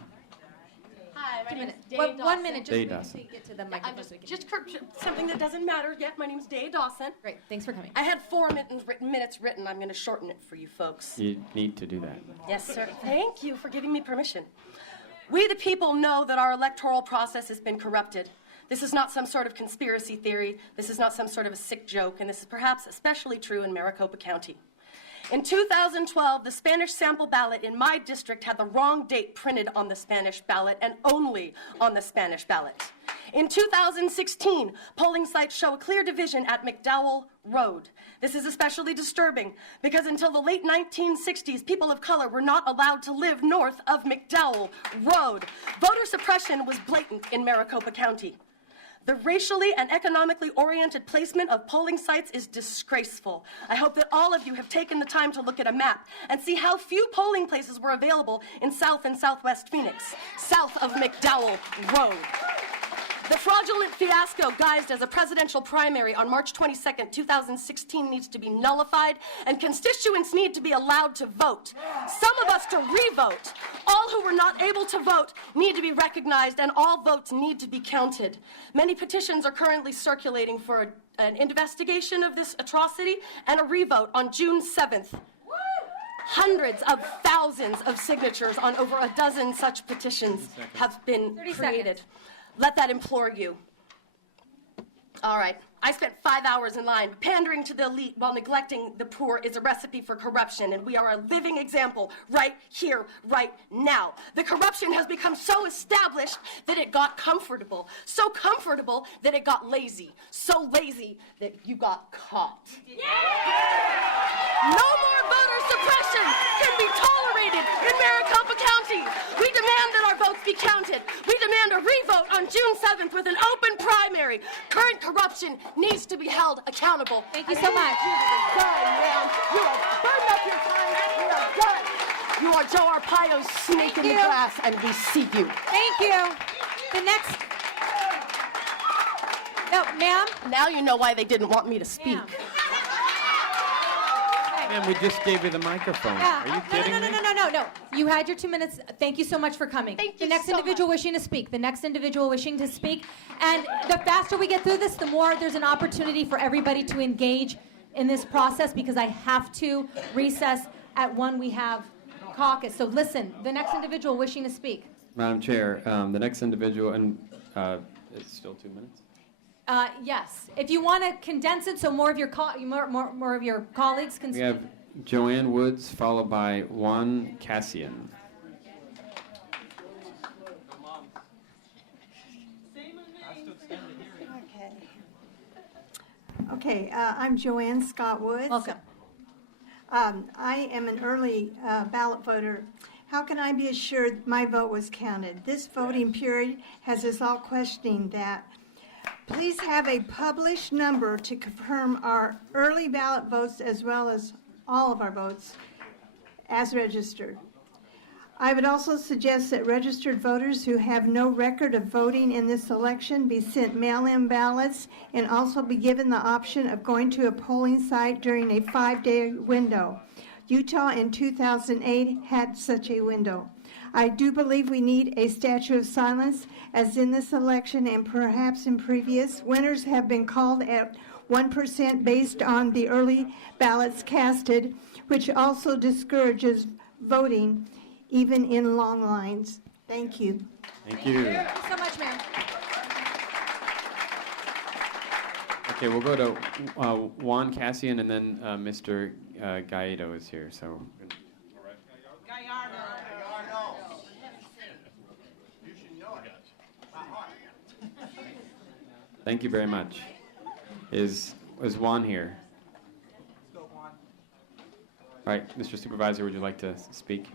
Hi, my name is Day 1 minute, just Day to Dawson. get to the microphone. so we can- Just for something that doesn't matter yet, my name is Day Dawson. Great, thanks for coming. I had 4 minutes written. I'm going to shorten it for you folks. You need to do that. Yes, sir. Thank you for giving me permission. We, the people, know that our electoral process has been corrupted. This is not some sort of conspiracy theory. This is not some sort of a sick joke, and this is perhaps especially true in Maricopa County. In 2012, the Spanish sample ballot in my district had the wrong date printed on the Spanish ballot and only on the Spanish ballot. In 2016, polling sites show a clear division at McDowell Road. This is especially disturbing because until the late 1960s, people of color were not allowed to live north of McDowell Road. Voter suppression was blatant in Maricopa County. The racially and economically oriented placement of polling sites is disgraceful. I hope that all of you have taken the time to look at a map and see how few polling places were available in South and Southwest Phoenix, south of McDowell Road. The fraudulent fiasco guised as a presidential primary on March 22nd, 2016 needs to be nullified, and constituents need to be allowed to vote. Some of us to re-vote. All who were not able to vote need to be recognized, and all votes need to be counted. Many petitions are currently circulating for an investigation of this atrocity and a re-vote on June 7th. Hundreds of thousands of signatures on over a dozen such petitions have been created. Let that implore you. All right. I spent 5 hours in line. Pandering to the elite while neglecting the poor is a recipe for corruption, and we are a living example right here, right now. The corruption has become so established that it got comfortable. So comfortable that it got lazy. So lazy that you got caught. Yeah! No more voter suppression can be tolerated in Maricopa County. We demand that our votes be counted. We demand a re-vote on June 7th with an open primary. Current corruption needs to be held accountable. Thank you so much. You have burned up your time. You are done. You are Joe Arpaio's snake in the grass, and we see you. Thank you. The next. No, ma'am. Now you know why they didn't want me to speak. Man, we just gave you the microphone. Yeah. Are you kidding me? No. You had your 2 minutes. Thank you so much for coming. Thank the you next so individual much. wishing to speak. The next individual wishing to speak. And the faster we get through this, the more there's an opportunity for everybody to engage in this process because I have to recess at 1. We have caucus. So listen, the next individual wishing to speak. Madam Chair, the next individual, and it's still 2 minutes. Yes. If you want to condense it so more of your more of your colleagues can We speak. have Joanne Woods, followed by Juan Cassian. Okay, I'm Joanne Scott Woods. Welcome. I am an early ballot voter. How can I be assured my vote was counted? This voting period has us all questioning that. Please have a published number to confirm our early ballot votes as well as all of our votes as registered. I would also suggest that registered voters who have no record of voting in this election be sent mail-in ballots and also be given the option of going to a polling site during a 5-day window. Utah in 2008 had such a window. I do believe we need a statute of silence, as in this election and perhaps in previous, winners have been called at 1% based on the early ballots casted, which also discourages voting, even in long lines. Thank you. Thank you. Thank you so much, ma'am. Okay, we'll go to Juan Cassian, and then Mr. Gallardo is here. So. Thank you very much. Is Juan here? All right, Mr. Supervisor, would you like to speak?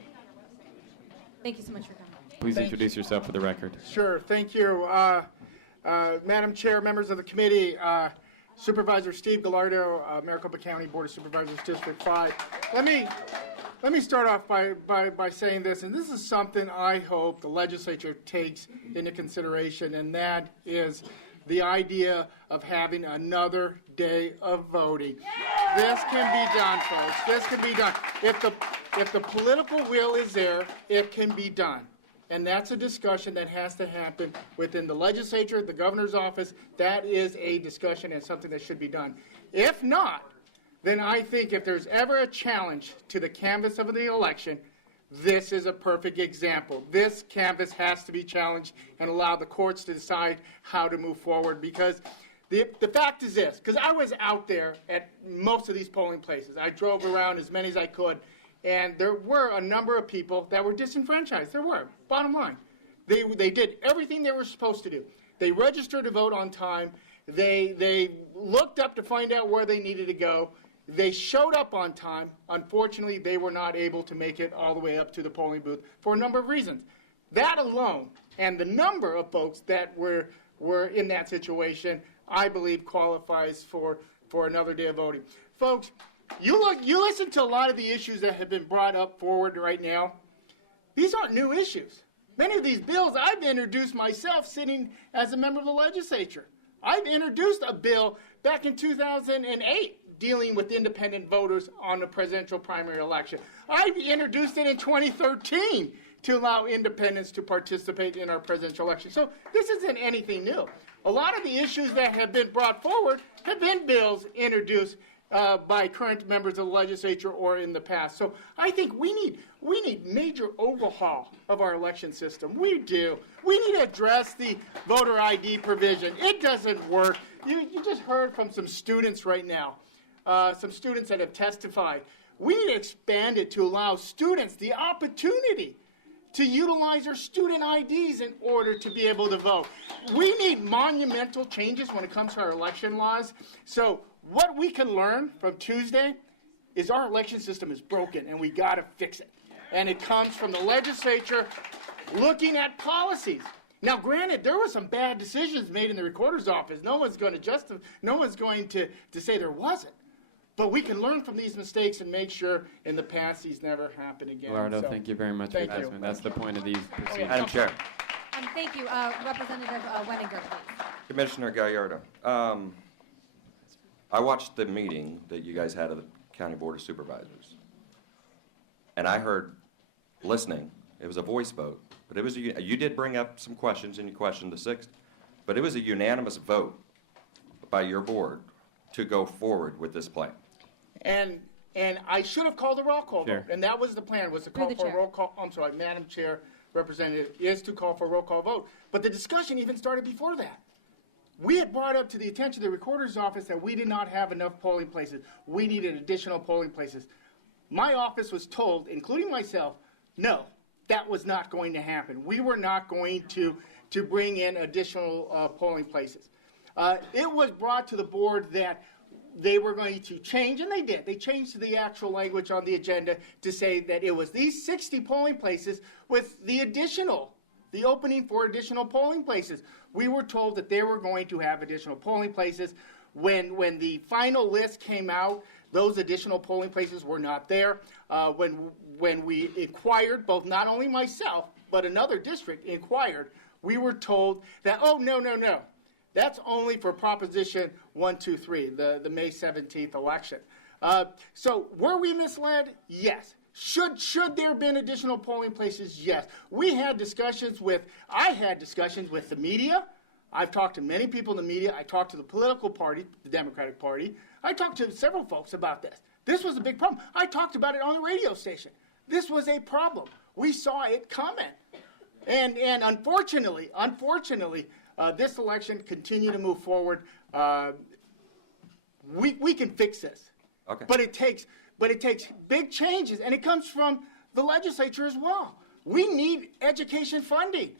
Thank you so much for coming. Please introduce yourself for the record. Sure, thank you. Madam Chair, members of the committee, Supervisor Steve Gallardo, Maricopa County Board of Supervisors, District 5. Let me start off by saying this, and this is something I hope the legislature takes into consideration, and that is the idea of having another day of voting. This can be done, folks. This can be done. If the political will is there, it can be done. And that's a discussion that has to happen within the legislature, the governor's office. That is a discussion and something that should be done. If not, then I think if there's ever a challenge to the canvass of the election, this is a perfect example. This canvass has to be challenged and allow the courts to decide how to move forward, because the fact is this, because I was out there at most of these polling places. I drove around as many as I could, and there were a number of people that were disenfranchised. There were, bottom line. They did everything they were supposed to do. They registered to vote on time. They looked up to find out where they needed to go. They showed up on time. Unfortunately, they were not able to make it all the way up to the polling booth for a number of reasons. That alone, and the number of folks that were in that situation, I believe qualifies for another day of voting. Folks, you listen to a lot of the issues that have been brought up forward right now. These aren't new issues. Many of these bills I've introduced myself sitting as a member of the legislature. I've introduced a bill back in 2008 dealing with independent voters on the presidential primary election. I introduced it in 2013 to allow independents to participate in our presidential election. So this isn't anything new. A lot of the issues that have been brought forward have been bills introduced by current members of the legislature or in the past. So I think we need major overhaul of our election system. We do. We need to address the voter ID provision. It doesn't work. You just heard from some students right now. Some students that have testified. We need to expand it to allow students the opportunity to utilize their student IDs in order to be able to vote. We need monumental changes when it comes to our election laws. So what we can learn from Tuesday is our election system is broken and we got to fix it. And it comes from the legislature looking at policies. Now, granted, there were some bad decisions made in the recorder's office. No one's going to say there wasn't. But we can learn from these mistakes and make sure in the past these never happen again. Gallardo, thank you very much for your testimony. That's the point of these proceedings. Madam Chair. Thank you. Representative Wenninger, please. Commissioner Gallardo, I watched the meeting that you guys had of the County Board of Supervisors. And I heard listening. It was a voice vote. But it was you did bring up some questions, and you questioned the sixth. But it was a unanimous vote by your board to go forward with this plan. And I should have called a roll call Sure. vote, and that was the plan, was to call for a roll call. I'm sorry, Madam Chair, Representative, is to call for a roll call vote. But the discussion even started before that. We had brought up to the attention of the recorder's office that we did not have enough polling places. We needed additional polling places. My office was told, including myself, no, that was not going to happen. We were not going to bring in additional polling places. It was brought to the board that they were going to change, and they did. They changed the actual language on the agenda to say that it was these 60 polling places with the opening for additional polling places. We were told that they were going to have additional polling places. When the final list came out, those additional polling places were not there. When we inquired, both not only myself, but another district inquired, we were told that, oh, no. That's only for Proposition 123, the May 17th election. So were we misled? Yes. Should there have been additional polling places? Yes. I had discussions with the media. I've talked to many people in the media. I talked to the political party, the Democratic Party. I talked to several folks about this. This was a big problem. I talked about it on the radio station. This was a problem. We saw it coming. And unfortunately, this election continued to move forward. We can fix this. Okay. But it takes big changes, and it comes from the legislature as well. We need education funding.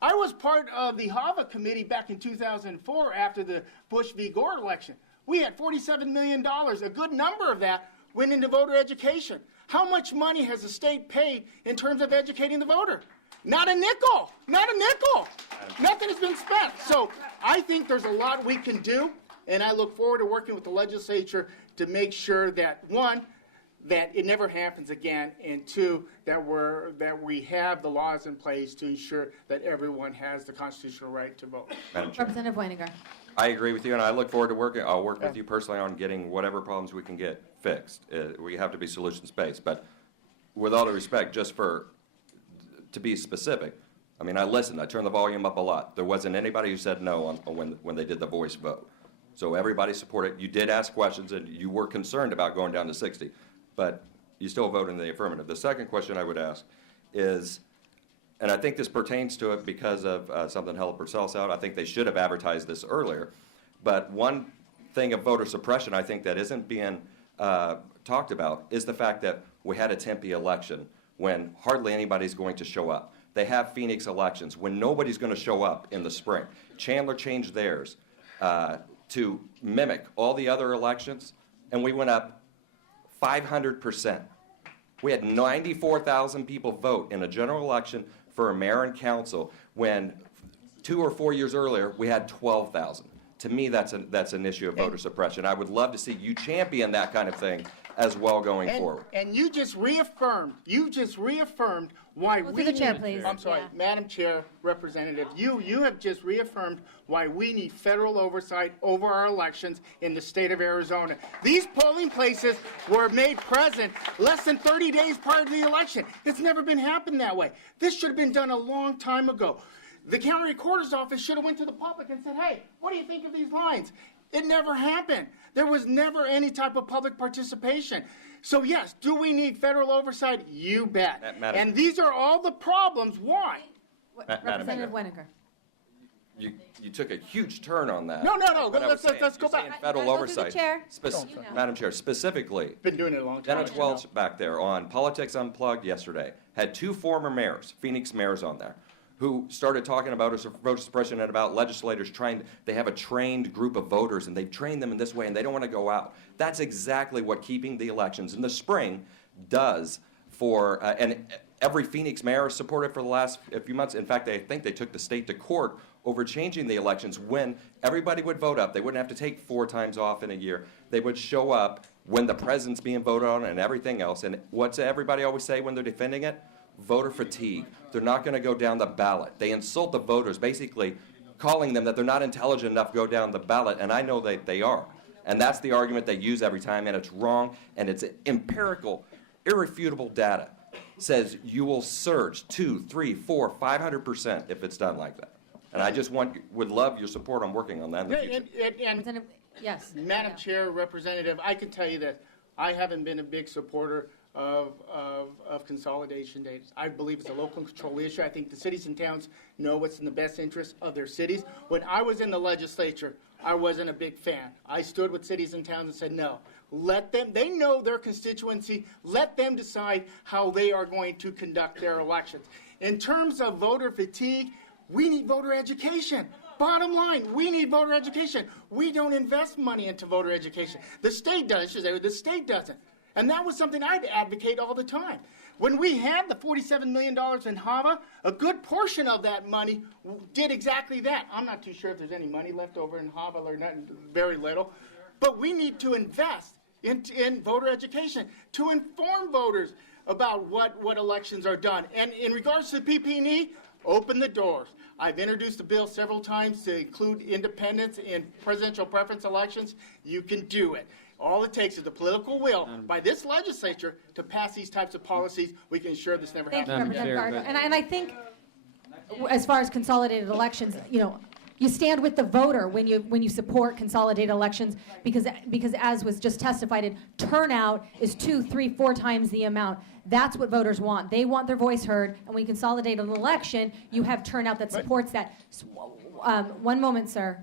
I was part of the HAVA committee back in 2004 after the Bush v. Gore election. We had $47 million. A good number of that went into voter education. How much money has the state paid in terms of educating the voter? Not a nickel. Not a nickel. Nothing has been spent. So I think there's a lot we can do, and I look forward to working with the legislature to make sure that, one, that it never happens again, and two, that we have the laws in place to ensure that everyone has the constitutional right to vote. Madam Chair. Representative Weininger. I agree with you, and I look forward to working. I'll work with you personally on getting whatever problems we can get fixed. We have to be solutions-based, but with all due respect, to be specific, I mean, I listened. I turned the volume up a lot. There wasn't anybody who said no on when they did the voice vote. So everybody supported. You did ask questions, and you were concerned about going down to 60, but you still voted in the affirmative. The second question I would ask is, and I think this pertains to it because of something Helen Purcell said, I think they should have advertised this earlier, but one thing of voter suppression I think that isn't being talked about is the fact that we had a Tempe election when hardly anybody's going to show up. They have Phoenix elections when nobody's going to show up in the spring. Chandler changed theirs to mimic all the other elections, and we went up 500%. We had 94,000 people vote in a general election for a mayor and council when 2 or 4 years earlier we had 12,000. To me, that's an issue of voter suppression. I would love to see you champion that kind of thing as well going forward. And you just reaffirmed why we the chair, need, please. I'm sorry, Yeah. Madam Chair, Representative, you have just reaffirmed why we need federal oversight over our elections in the state of Arizona. These polling places were made present less than 30 days prior to the election. It's never been happened that way. This should have been done a long time ago. The county recorder's office should have went to the public and said, hey, what do you think of these lines? It never happened. There was never any type of public participation. So yes, do we need federal oversight? You bet. And these are all the problems. Why? Representative Weininger. You took a huge turn on that. No. But Let's go back. saying federal oversight. Chair. Madam Chair, specifically, Been doing it a long time. Dennis Welch back there on Politics Unplugged yesterday had 2 former mayors, Phoenix mayors on there, who started talking about voter suppression and about legislators they have a trained group of voters and they've trained them in this way and they don't want to go out. That's exactly what keeping the elections in the spring does for, and every Phoenix mayor supported for the last few months. In fact, I think they took the state to court over changing the elections when everybody would vote up. They wouldn't have to take 4 times off in a year. They would show up when the president's being voted on and everything else. And what's everybody always say when they're defending it? Voter fatigue. They're not going to go down the ballot. They insult the voters, basically calling them that they're not intelligent enough to go down the ballot, and I know they are. And that's the argument they use every time, and it's wrong, and it's empirical, irrefutable data. Says you will surge 2, 3, 4, 500% if it's done like that. And I just would love your support on working on that in the future. Yes. Madam Chair, Representative, I can tell you that I haven't been a big supporter of consolidation dates. I believe it's a local control issue. I think the cities and towns know what's in the best interest of their cities. When I was in the legislature, I wasn't a big fan. I stood with cities and towns and said, no, let them, they know their constituency, let them decide how they are going to conduct their elections. In terms of voter fatigue, we need voter education. Bottom line, we need voter education. We don't invest money into voter education. The state does, the state doesn't. And that was something I'd advocate all the time. When we had the $47 million in HAVA, a good portion of that money did exactly that. I'm not too sure if there's any money left over in HAVA or not, very little. But we need to invest in voter education to inform voters about what elections are done. And in regards to PP&E, open the doors. I've introduced the bill several times to include independents in presidential preference elections. You can do it. All it takes is the political will by this legislature to pass these types of policies. We can ensure this never Thank you, happens. Representative Gargo. And I think, as far as consolidated elections, you stand with the voter when you support consolidated elections because as was just testified, turnout is 2, 3, 4 times the amount. That's what voters want. They want their voice heard, and when you consolidate an election, you have turnout that supports that. One moment, sir.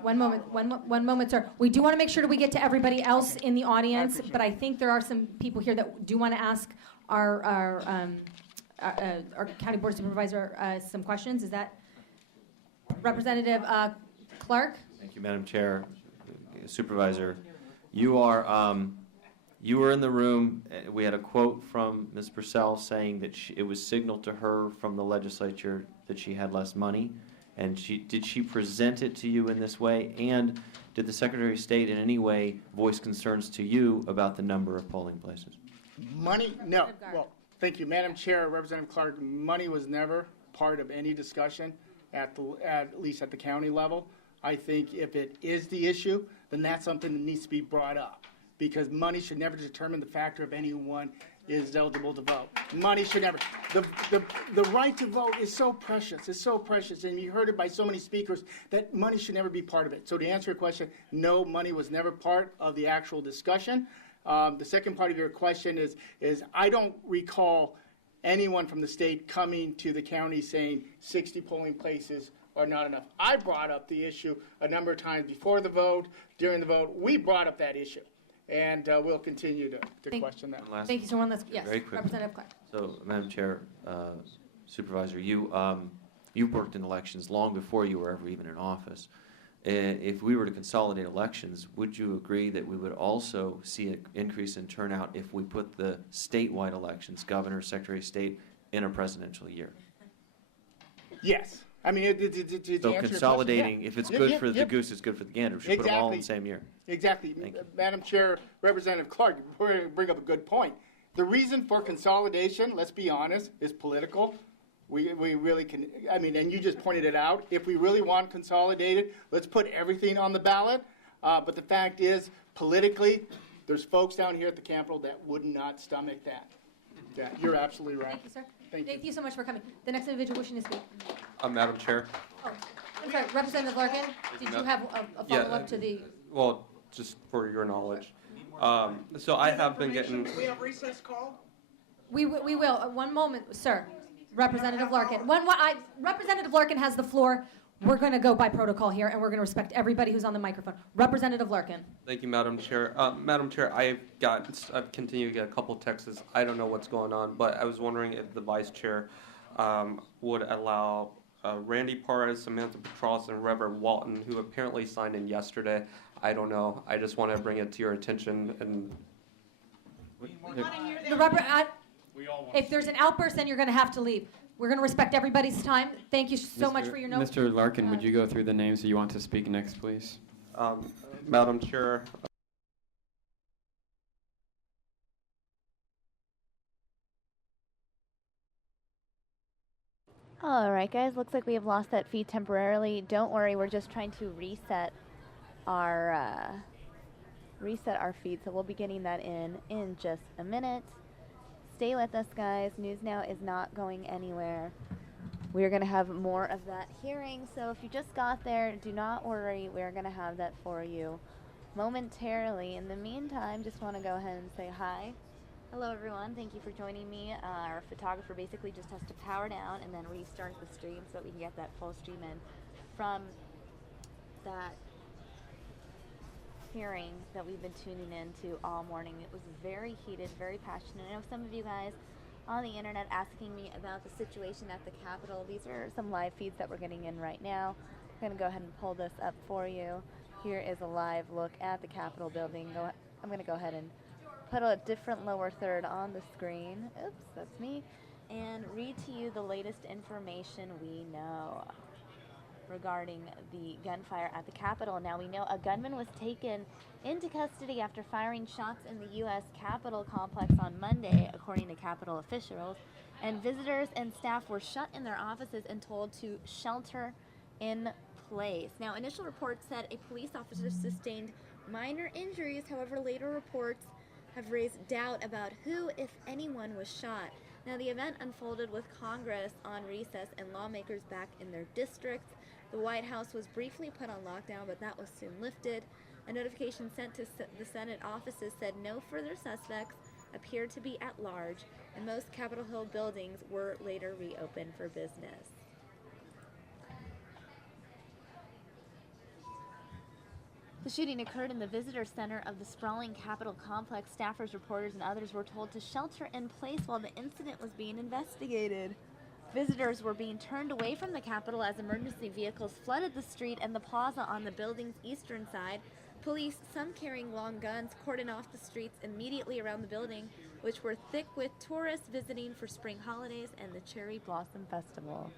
One moment, sir. We do want to make sure that we get to everybody else in the audience, but I think there are some people here that do want to ask our county board supervisor some questions. Is that Representative Clark? Thank you, Madam Chair. Supervisor, you were in the room. We had a quote from Ms. Purcell saying that it was signaled to her from the legislature that she had less money. And did she present it to you in this way? And did the Secretary of State in any way voice concerns to you about the number of polling places? Money? No. Well, thank you, Madam Chair, Representative Clark. Money was never part of any discussion at least at the county level. I think if it is the issue, then that's something that needs to be brought up, because money should never determine the factor if anyone is eligible to vote. Money should never. The right to vote is so precious. It's so precious, and you heard it by so many speakers that money should never be part of it. So to answer your question, no, money was never part of the actual discussion. The second part of your question is I don't recall anyone from the state coming to the county saying 60 polling places are not enough. I brought up the issue a number of times before the vote, during the vote. We brought up that issue. And we'll continue to question that. Thank you, sir. Yes, very quick. Representative Clark. So, Madam Chair, Supervisor, you worked in elections long before you were ever even in office. If we were to consolidate elections, would you agree that we would also see an increase in turnout if we put the statewide elections, governor, secretary of state, in a presidential year? Yes. I mean, so consolidating, if it's good for the goose, it's good for the gander. We should put them all in the same year. Exactly. Madam Chair, Representative Clark, you bring up a good point. The reason for consolidation, let's be honest, is political. We really can, I mean, and you just pointed it out. If we really want consolidated, let's put everything on the ballot. But the fact is, politically, there's folks down here at the Capitol that would not stomach that. Yeah, you're absolutely right. Thank you, sir. Thank you so much for coming. The next individual wishing to speak. Madam Chair. Oh, I'm sorry, Representative Larkin, did you have a follow-up to the? Well, just for your knowledge. So I have been getting. We have recess call? We will. One moment, sir. Representative Larkin. Representative Larkin has the floor. We're going to go by protocol here, and we're going to respect everybody who's on the microphone. Representative Larkin. Thank you, Madam Chair. Madam Chair, I've continued to get a couple texts. I don't know what's going on, but I was wondering if the Vice Chair would allow Randy Perez, Samantha Petros, and Reverend Walton, who apparently signed in yesterday. I don't know. I just want to bring it to your attention. And if there's an outburst, then you're going to have to leave. We're going to respect everybody's time. Thank you so much for your note. Mr. Larkin, would you go through the names that you want to speak next, please? Madam Chair. All right, guys, looks like we have lost that feed temporarily. Don't worry, we're just trying to reset our feed, so we'll be getting that in just a minute. Stay with us, guys. News Now is not going anywhere. We're going to have more of that hearing, so if you just got there, do not worry. We're going to have that for you momentarily. In the meantime, just want to go ahead and say hi. Hello, everyone. Thank you for joining me. Our photographer basically just has to power down and then restart the stream so that we can get that full stream in from that hearing that we've been tuning into all morning. It was very heated, very passionate. I know some of you guys on the internet asking me about the situation at the Capitol. These are some live feeds that we're getting in right now. I'm going to go ahead and pull this up for you. Here is a live look at the Capitol building. I'm going to go ahead and put a different lower third on the screen. Oops, that's me. And read to you the latest information we know. regarding the gunfire at the Capitol. Now, we know a gunman was taken into custody after firing shots in the U.S. Capitol complex on Monday, according to Capitol officials, and visitors and staff were shut in their offices and told to shelter in place. Now, initial reports said a police officer sustained minor injuries. However, later reports have raised doubt about who, if anyone, was shot. Now, the event unfolded with Congress on recess and lawmakers back in their districts. The White House was briefly put on lockdown, but that was soon lifted. A notification sent to the Senate offices said no further suspects appeared to be at large, and most Capitol Hill buildings were later reopened for business. The shooting occurred in the visitor center of the sprawling Capitol complex. Staffers, reporters, and others were told to shelter in place while the incident was being investigated. Visitors were being turned away from the Capitol as emergency vehicles flooded the street and the plaza on the building's eastern side. Police, some carrying long guns, cordoned off the streets immediately around the building, which were thick with tourists visiting for spring holidays and the Cherry Blossom Festival.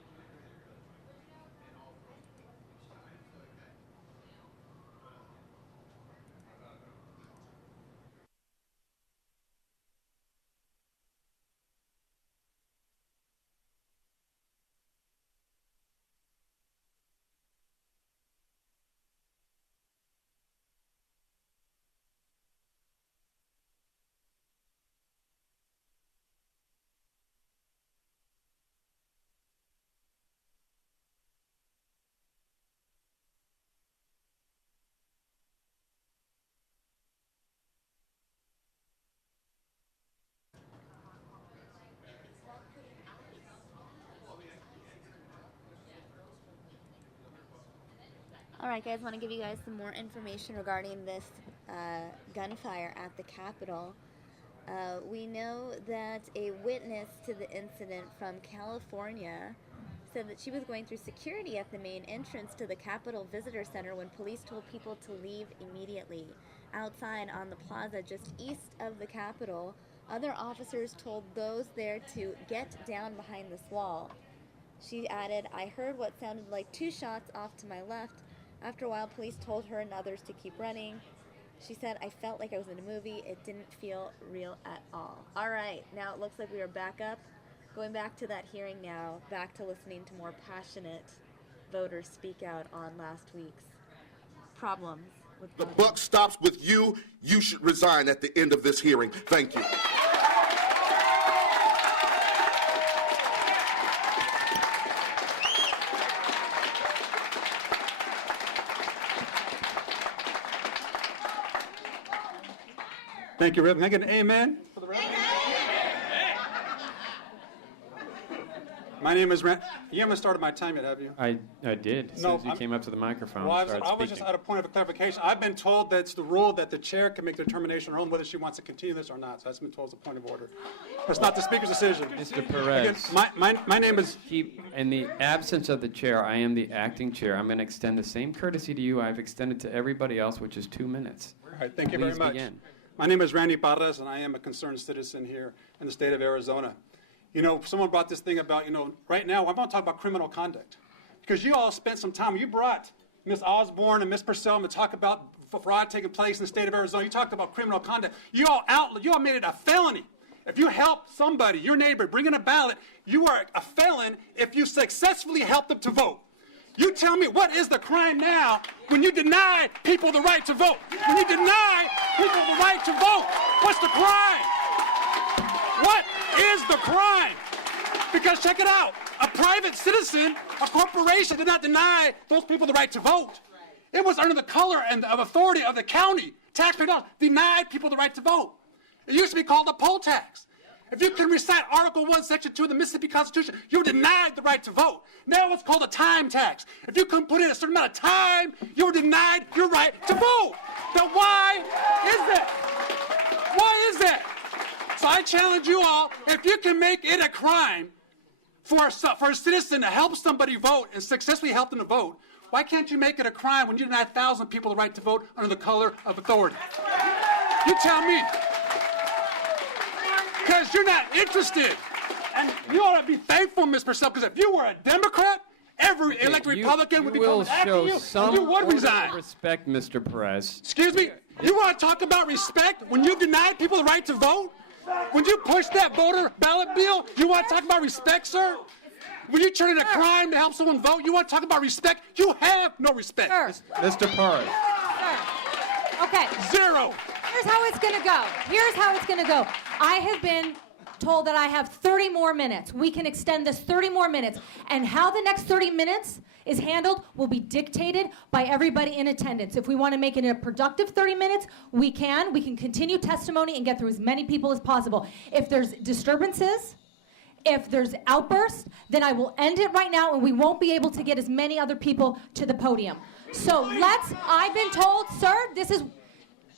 Alright guys, I want to give you guys some more information regarding this gunfire at the Capitol. We know that a witness to the incident from California said that she was going through security at the main entrance to the Capitol Visitor Center when police told people to leave immediately. Outside on the plaza just east of the Capitol, other officers told those there to get down behind this wall. She added, "I heard what sounded like 2 shots off to my left. After a while, police told her and others to keep running." She said, "I felt like I was in a movie. It didn't feel real at all." All right, now it looks like we are back up. Going back to that hearing now, back to listening to more passionate voters speak out on last week's problems with voting. The buck stops with you. You should resign at the end of this hearing. Thank you. Thank you, Reverend. Can I get an amen for the Reverend? My name is Rand. You haven't started my time yet, have you? I did. As soon as you came up to the microphone, Well, I started was speaking. just at a point of clarification. I've been told that it's the rule that the chair can make the determination on her own whether she wants to continue this or not. So that's been told as a point of order. It's not the speaker's decision. Mr. Perez. Again, my name is... In the absence of the chair, I am the acting chair. I'm going to extend the same courtesy to you I've extended to everybody else, which is 2 minutes. All right, thank you very Please much. begin. My name is Randy Parras, and I am a concerned citizen here in the state of Arizona. You know, someone brought this thing about, right now, I'm going to talk about criminal conduct. Because you all spent some time, you brought Ms. Osborne and Ms. Purcell to talk about fraud taking place in the state of Arizona. You talked about criminal conduct. You all made it a felony. If you help somebody, your neighbor, bring in a ballot, you are a felon if you successfully help them to vote. You tell me, what is the crime now when you deny people the right to vote? When you deny people the right to vote, what's the crime? What is the crime? Because check it out, a private citizen, a corporation did not deny those people the right to vote. It was under the color and of authority of the county. Taxpayer dollars denied people the right to vote. It used to be called a poll tax. If you can recite Article 1, Section 2 of the Mississippi Constitution, you're denied the right to vote. Now it's called a time tax. If you can put in a certain amount of time, you're denied your right to vote. Now why is that? Why is that? So I challenge you all, if you can make it a crime for a citizen to help somebody vote and successfully help them to vote, why can't you make it a crime when you deny 1,000 people the right to vote under the color of authority? You tell me. Because you're not interested. And you ought to be thankful, Ms. Purcell, because if you were a Democrat every elected Republican would be will coming after show you, some and you would order resign. of respect, Mr. Perez. Excuse me? You want to talk about respect when you deny people the right to vote? When you push that voter ballot bill, you want to talk about respect, sir? When you turn in a crime to help someone vote, you want to talk about respect? You have no respect. Mr. Perez. Okay. Zero. Here's how it's going to go. Here's how it's going to go. I have been told that I have 30 more minutes. We can extend this 30 more minutes. And how the next 30 minutes is handled will be dictated by everybody in attendance. If we want to make it a productive 30 minutes, we can. We can continue testimony and get through as many people as possible. If there's disturbances, if there's outbursts, then I will end it right now and we won't be able to get as many other people to the podium. So I've been told, sir, this is,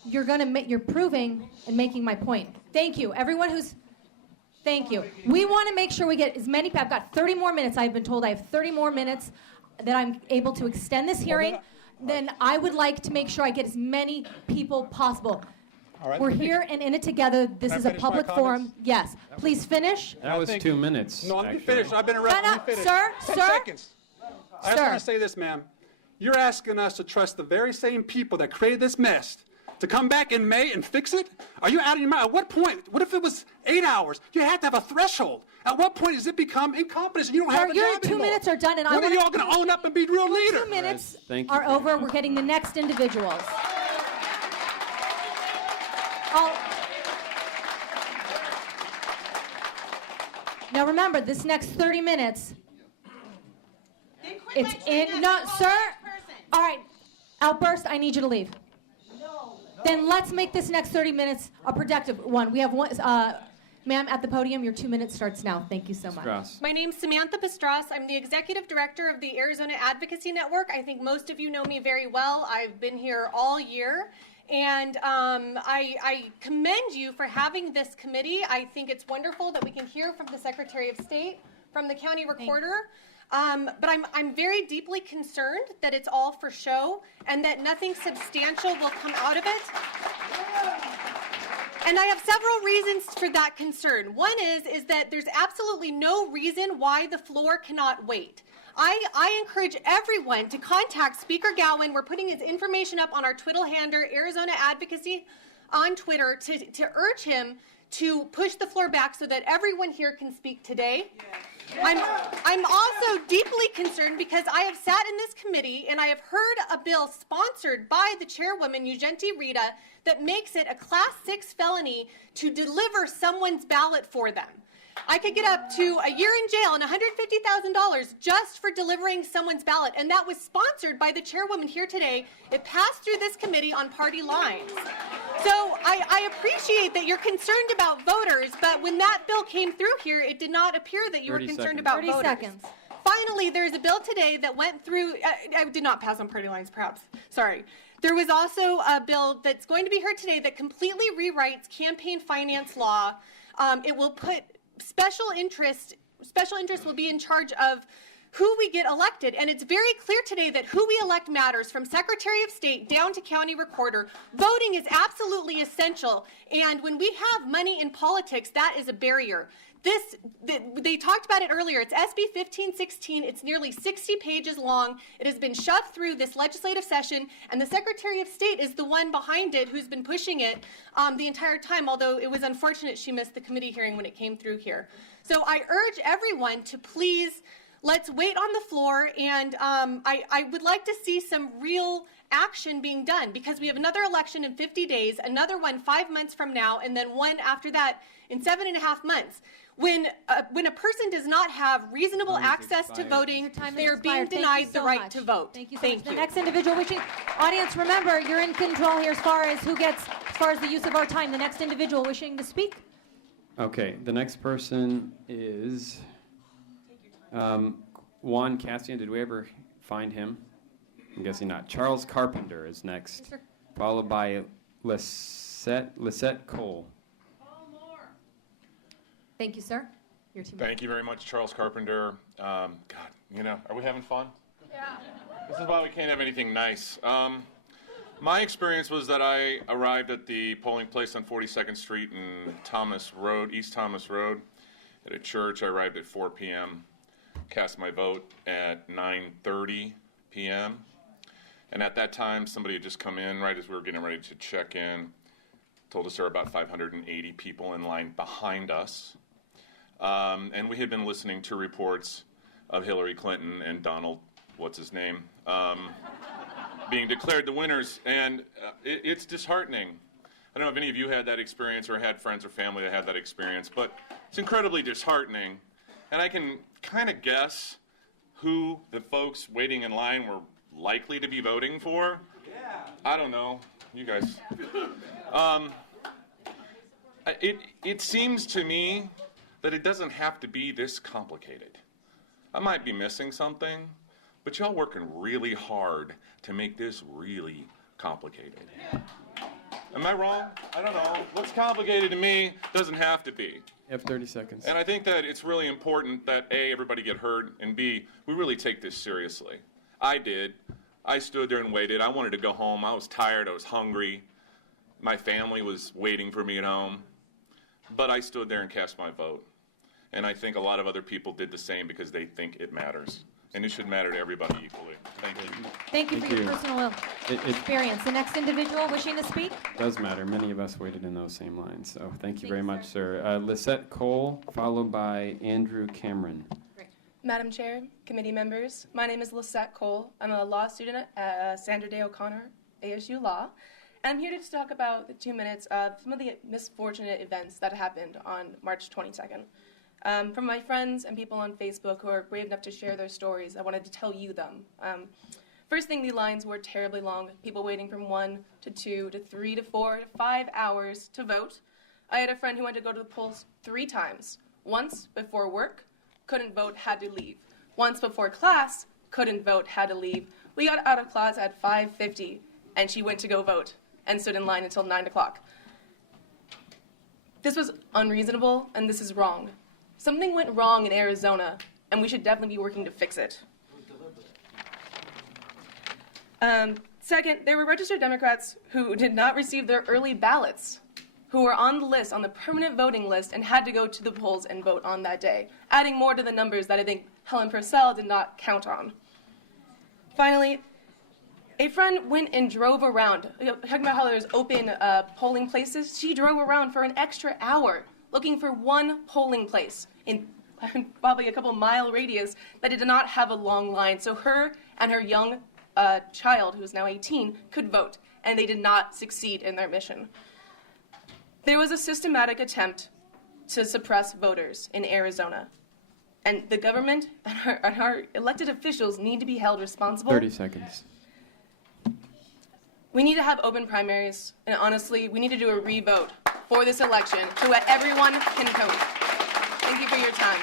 you're proving and making my point. Thank you. Everyone thank you. We want to make sure we get as many, I've got 30 more minutes. I've been told I have 30 more minutes that I'm able to extend this hearing. Then I would like to make sure I get as many people possible. All right. We're here and in it together. This is a public forum. Yes. Please finish. That was 2 minutes. No, let me actually. finish. I've been around. Let me finish. Sir, 10 sir. seconds. I just want to say this, ma'am. You're asking us to trust the very same people that created this mess to come back in May and fix it? Are you out of your mind? At what point? What if it was 8 hours? You have to have a threshold. At what point does it become incompetence and you don't have a Your job 2 anymore? minutes are done, and when are you all going to own up and be real leaders? 2 minutes Thank you. are over. We're getting the next individuals. Now remember, this next 30 minutes, it's in, no, sir. All right, outburst, I need you to leave. Then let's make this next 30 minutes a productive one. We have one, ma'am, at the podium, your 2 minutes starts now. Thank you so much. My name's Samantha Pastras. I'm the executive director of the Arizona Advocacy Network. I think most of you know me very well. I've been here all year. And I commend you for having this committee. I think it's wonderful that we can hear from the Secretary of State, from the county recorder. But I'm very deeply concerned that it's all for show and that nothing substantial will come out of it. And I have several reasons for that concern. One is that there's absolutely no reason why the floor cannot wait. I encourage everyone to contact Speaker Gowan. We're putting his information up on our Twitter handle, Arizona Advocacy, on Twitter, to urge him to push the floor back so that everyone here can speak today. I'm also deeply concerned because I have sat in this committee and I have heard a bill sponsored by the chairwoman, Ugenti Rita, that makes it a Class 6 felony to deliver someone's ballot for them. I could get up to a year in jail and $150,000 just for delivering someone's ballot, and that was sponsored by the chairwoman here today. It passed through this committee on party lines. So I appreciate that you're concerned about voters, but when that bill came through here, it did not appear that you were concerned about voters. 30 seconds. Finally, there's a bill today that went through, I did not pass on party lines, perhaps. Sorry. There was also a bill that's going to be heard today that completely rewrites campaign finance law. It will put special interest will be in charge of who we get elected. And it's very clear today that who we elect matters, from Secretary of State down to county recorder. Voting is absolutely essential. And when we have money in politics, that is a barrier. They talked about it earlier. It's SB 1516. It's nearly 60 pages long. It has been shoved through this legislative session, and the Secretary of State is the one behind it who's been pushing it the entire time, although it was unfortunate she missed the committee hearing when it came through here. So I urge everyone to please, let's wait on the floor, and I would like to see some real action being done, because we have another election in 50 days, another one 5 months from now, and then one after that in 7.5 months. When a person does not have reasonable access to voting, they are being denied the right to vote. Thank you so much. The next individual wishing, audience, remember, you're in control here as far as the use of our time. The next individual wishing to speak. Okay, the next person is Juan Cassian. Did we ever find him? I'm guessing not. Charles Carpenter is next, followed by Lisette Cole. Thank you, sir. Your team. Thank you very much, Charles Carpenter. God, are we having fun? Yeah. This is why we can't have anything nice. My experience was that I arrived at the polling place on 42nd Street and East Thomas Road, at a church. I arrived at 4 p.m. cast my vote at 9:30 p.m. And at that time, somebody had just come in right as we were getting ready to check in, told us there were about 580 people in line behind us. And we had been listening to reports of Hillary Clinton and Donald, what's his name, being declared the winners. And it's disheartening. I don't know if any of you had that experience or had friends or family that had that experience, but it's incredibly disheartening. And I can kind of guess who the folks waiting in line were likely to be voting for. Yeah. I don't know. You guys. It seems to me that it doesn't have to be this complicated. I might be missing something, but y'all working really hard to make this really complicated. Am I wrong? I don't know. What's complicated to me doesn't have to be. You have 30 seconds. And I think that it's really important that A, everybody get heard, and B, we really take this seriously. I did. I stood there and waited. I wanted to go home. I was tired. I was hungry. My family was waiting for me at home. But I stood there and cast my vote. And I think a lot of other people did the same because they think it matters. And it should matter to everybody equally. Thank you. Thank you for your personal experience. The next individual wishing to speak? Does matter. Many of us waited in those same lines. So thank you very much, sir. Lisette Cole, followed by Andrew Cameron. Madam Chair, committee members, my name is Lisette Cole. I'm a law student at Sandra Day O'Connor, ASU Law. And I'm here to talk about the 2 minutes of some of the misfortunate events that happened on March 22nd. From my friends and people on Facebook who are brave enough to share their stories, I wanted to tell you them. First thing, the lines were terribly long, people waiting from 1 to 2 to 3 to 4 to 5 hours to vote. I had a friend who went to go to the polls 3 times. Once before work, couldn't vote, had to leave. Once before class, couldn't vote, had to leave. We got out of class at 5:50, and she went to go vote and stood in line until 9 o'clock. This was unreasonable, and this is wrong. Something went wrong in Arizona, and we should definitely be working to fix it. Second, there were registered Democrats who did not receive their early ballots, who were on the list, on the permanent voting list, and had to go to the polls and vote on that day, adding more to the numbers that I think Helen Purcell did not count on. Finally, a friend went and drove around, talking about how there's open polling places. She drove around for an extra hour looking for one polling place in probably a couple mile radius that did not have a long line, so her and her young child, who is now 18, could vote, and they did not succeed in their mission. There was a systematic attempt to suppress voters in Arizona, and the government and our elected officials need to be held responsible. 30 seconds. We need to have open primaries, and honestly, we need to do a re-vote for this election so that everyone can vote. Thank you for your time.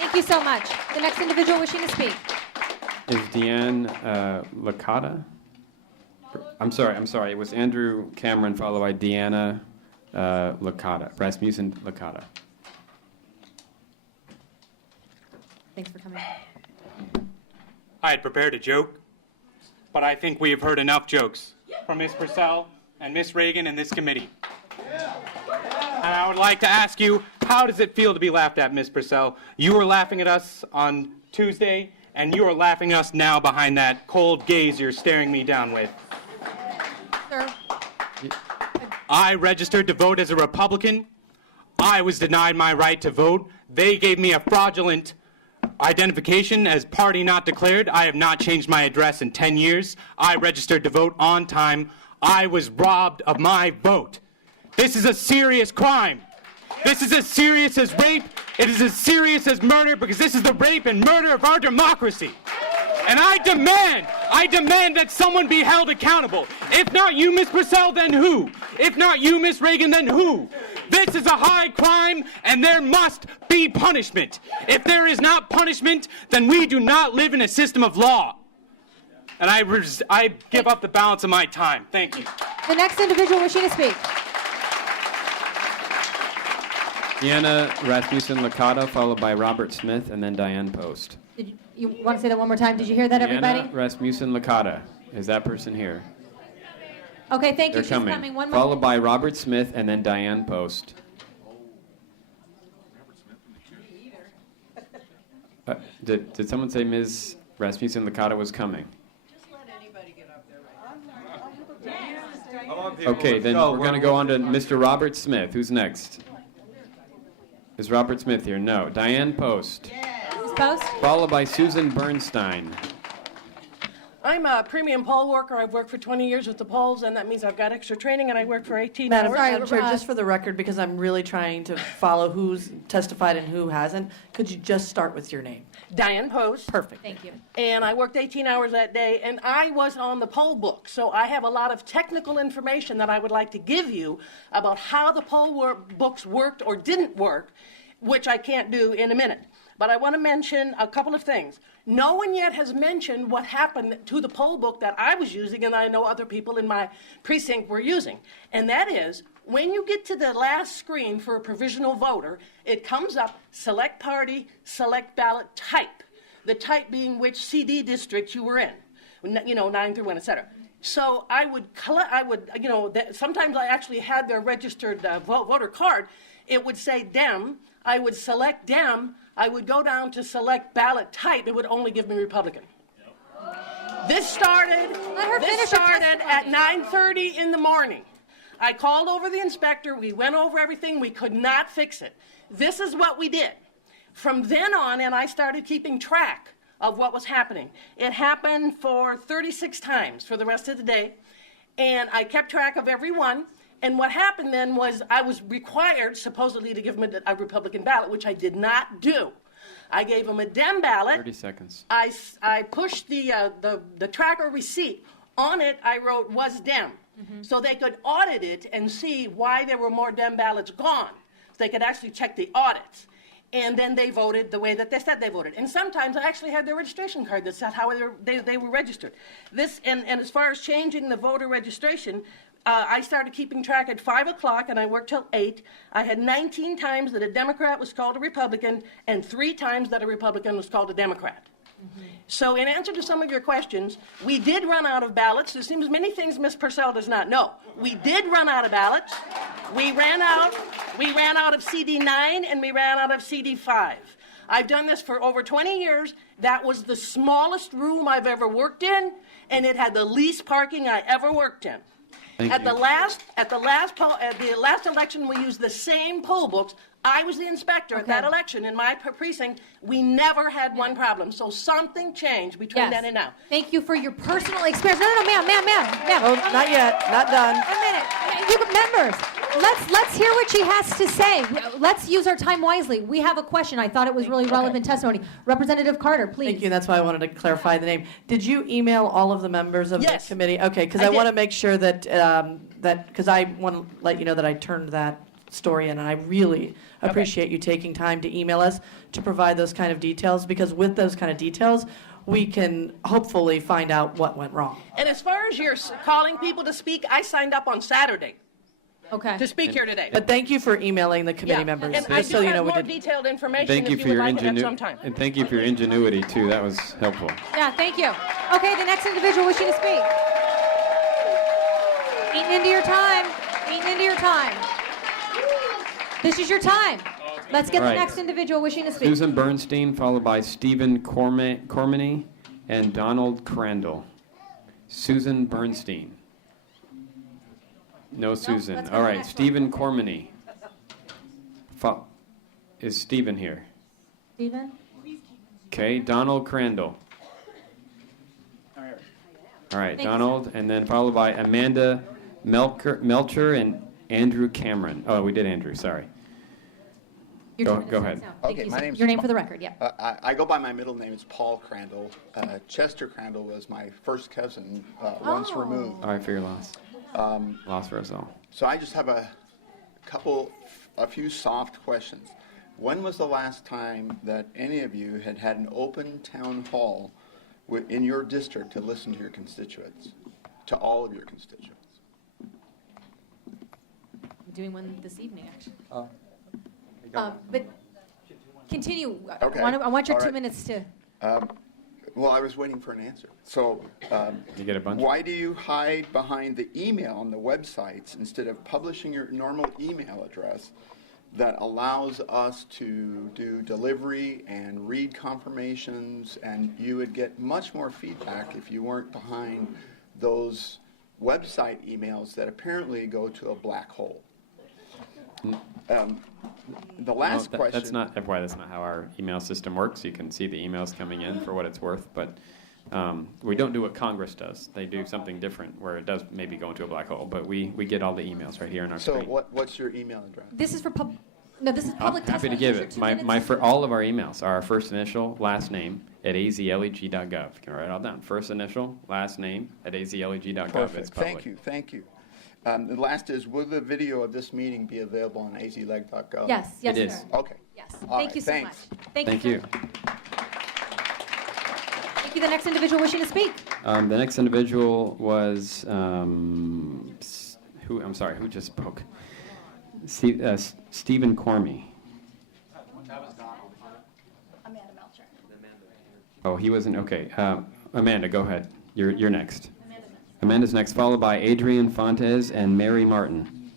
Thank you so much. The next individual wishing to speak. Is Deanne Licata? I'm sorry. It was Andrew Cameron, followed by Deanna Licata, Rasmussen Licata. Thanks for coming. I had prepared a joke, but I think we have heard enough jokes from Ms. Purcell and Ms. Reagan and this committee. And I would like to ask you, how does it feel to be laughed at, Ms. Purcell? You were laughing at us on Tuesday, and you are laughing at us now behind that cold gaze you're staring me down with. Sir. I registered to vote as a Republican. I was denied my right to vote. They gave me a fraudulent identification as party not declared. I have not changed my address in 10 years. I registered to vote on time. I was robbed of my vote. This is a serious crime. This is as serious as rape. It is as serious as murder, because this is the rape and murder of our democracy. And I demand that someone be held accountable. If not you, Ms. Purcell, then who? If not you, Ms. Reagan, then who? This is a high crime, and there must be punishment. If there is not punishment, then we do not live in a system of law. And I give up the balance of my time. Thank you. The next individual wishing to speak. Deanna Rasmussen Licata, followed by Robert Smith, and then Diane Post. Did you want to say that one more time? Did you hear that, everybody? Deanna Rasmussen Licata. Is that person here? Okay, thank you. They're She's coming. coming. One more. Followed by Robert Smith, and then Diane Post. Did someone say Ms. Rasmussen Licata was coming? Okay, then we're going to go on to Mr. Robert Smith. Who's next? Is Robert Smith here? No. Diane Post. Ms. Post? Followed by Susan Bernstein. I'm a premium poll worker. I've worked for 20 years with the polls, and that means I've got extra training, and I work for 18 Madam hours. Chair, just for the record, because I'm really trying to follow who's testified and who hasn't, could you just start with your name? Diane Post. Perfect. Thank you. And I worked 18 hours that day, and I was on the poll book, so I have a lot of technical information that I would like to give you about how the poll books worked or didn't work, which I can't do in a minute. But I want to mention a couple of things. No one yet has mentioned what happened to the poll book that I was using and I know other people in my precinct were using. And that is, when you get to the last screen for a provisional voter, it comes up select party, select ballot type. The type being which CD district you were in, 9 through 1, etc. So sometimes I actually had their registered voter card. It would say Dem. I would select Dem. I would go down to select ballot type. It would only give me Republican. This started at 9:30 in the morning. I called over the inspector. We went over everything. We could not fix it. This is what we did. From then on, and I started keeping track of what was happening. It happened for 36 times for the rest of the day, and I kept track of every one. And what happened then was I was required, supposedly, to give him a Republican ballot, which I did not do. I gave him a Dem ballot. 30 seconds. I pushed the tracker receipt. On it, I wrote, was Dem. So they could audit it and see why there were more Dem ballots gone. So they could actually check the audits. And then they voted the way that they said they voted. And sometimes I actually had their registration card that said how they were registered. And as far as changing the voter registration, I started keeping track at 5 o'clock, and I worked till 8. I had 19 times that a Democrat was called a Republican, and 3 times that a Republican was called a Democrat. So in answer to some of your questions, we did run out of ballots. There seems many things Ms. Purcell does not know. We did run out of ballots. We ran out of CD9, and we ran out of CD5. I've done this for over 20 years. That was the smallest room I've ever worked in, and it had the least parking I ever worked in. At the last election, we used the same poll books. I was the inspector at that election in my precinct. We never had one problem. So something changed between then and now. Thank you for your personal experience. No, ma'am. Oh, not yet. Not done. A minute. Members, let's hear what she has to say. Let's use our time wisely. We have a question. I thought it was really relevant testimony. Representative Carter, please. Thank you. That's why I wanted to clarify the name. Did you email all of the members of the committee? Okay, because I want to make sure that because I want to let you know that I turned that story in, and I really appreciate you taking time to email us to provide those kind of details, because with those kind of details, we can hopefully find out what went wrong. And as far as your calling people to speak, I signed up on Saturday. To speak here today. But thank you for emailing the committee members. And I do have more detailed information Thank you if for you would your like it at some time. And thank you for your ingenuity too. That was helpful. Yeah, thank you. Okay, the next individual wishing to speak. Eating into your time. This is your time. Let's get the next individual wishing to speak. Susan Bernstein, followed by Stephen Cormany and Donald Crandall. Susan Bernstein. No, Susan. let's go All to the right, next Stephen Cormany. Is Stephen here? Stephen? Okay, Donald Crandall. All right, Thank you, Donald, and then followed by Amanda Melcher and Andrew Cameron. Oh, we did Andrew, sorry. Go ahead. Okay, my name's your name for the record, yeah. I go by my middle name. It's Paul Crandall. Chester Crandall was my first cousin, once removed. All right, for your loss. Loss for us all. So I just have a few soft questions. When was the last time that any of you had an open town hall in your district to listen to your constituents, to all of your constituents? We're doing one this evening, actually. But continue. Okay. I want your All 2 right. minutes to. Well, I was waiting for an answer. So, you get a bunch? Why do you hide behind the email on the websites instead of publishing your normal email address that allows us to do delivery and read confirmations, and you would get much more feedback if you weren't behind those website emails that apparently go to a black hole. The last question. That's not how our email system works. You can see the emails coming in for what it's worth, but we don't do what Congress does. They do something different where it does maybe go into a black hole, but we get all the emails right here in our screen. So what's your email address? This is for this is public I'm happy to testimony. give These it. are 2 minutes. For all of our emails are our first initial, last name at azleg.gov. You can write it all down. First initial, last name at azleg.gov. Perfect. It's public. Thank you. The last is, will the video of this meeting be available on azleg.gov? Yes, It is. sir. Okay. Yes. All Thank right, you so thanks. much. Thank Thank you. you. Thank you. The next individual wishing to speak. The next individual was who? I'm sorry. Who just spoke? Stephen Cormie. Amanda Melcher. Oh, he wasn't. Okay. Amanda, go ahead. You're next. Amanda's next, followed by Adrian Fontes and Mary Martin.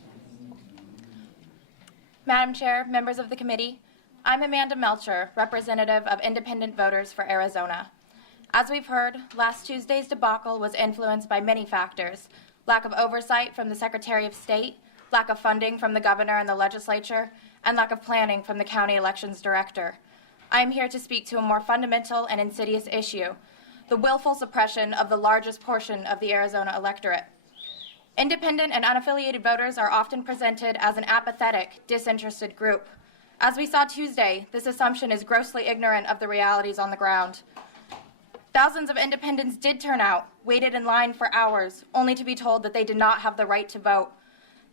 Madam Chair, members of the committee, I'm Amanda Melcher, representative of independent voters for Arizona. As we've heard, last Tuesday's debacle was influenced by many factors: lack of oversight from the Secretary of State, lack of funding from the governor and the legislature, and lack of planning from the county elections director. I am here to speak to a more fundamental and insidious issue: the willful suppression of the largest portion of the Arizona electorate. Independent and unaffiliated voters are often presented as an apathetic, disinterested group. As we saw Tuesday, this assumption is grossly ignorant of the realities on the ground. Thousands of independents did turn out, waited in line for hours, only to be told that they did not have the right to vote.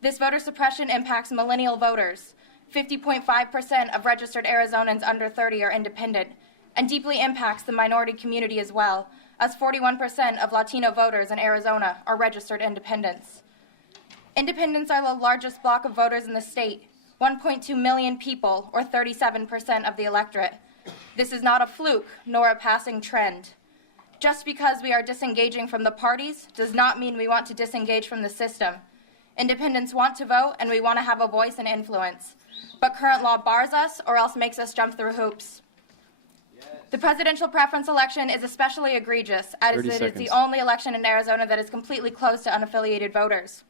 This voter suppression impacts millennial voters. 50.5% of registered Arizonans under 30 are independent, and deeply impacts the minority community as well, as 41% of Latino voters in Arizona are registered independents. Independents are the largest block of voters in the state, 1.2 million people, or 37% of the electorate. This is not a fluke, nor a passing trend. Just because we are disengaging from the parties does not mean we want to disengage from the system. Independents want to vote, and we want to have a voice and influence. But current law bars us, or else makes us jump through hoops. The presidential preference election is especially egregious, as it is the only election in Arizona that is completely closed to unaffiliated voters.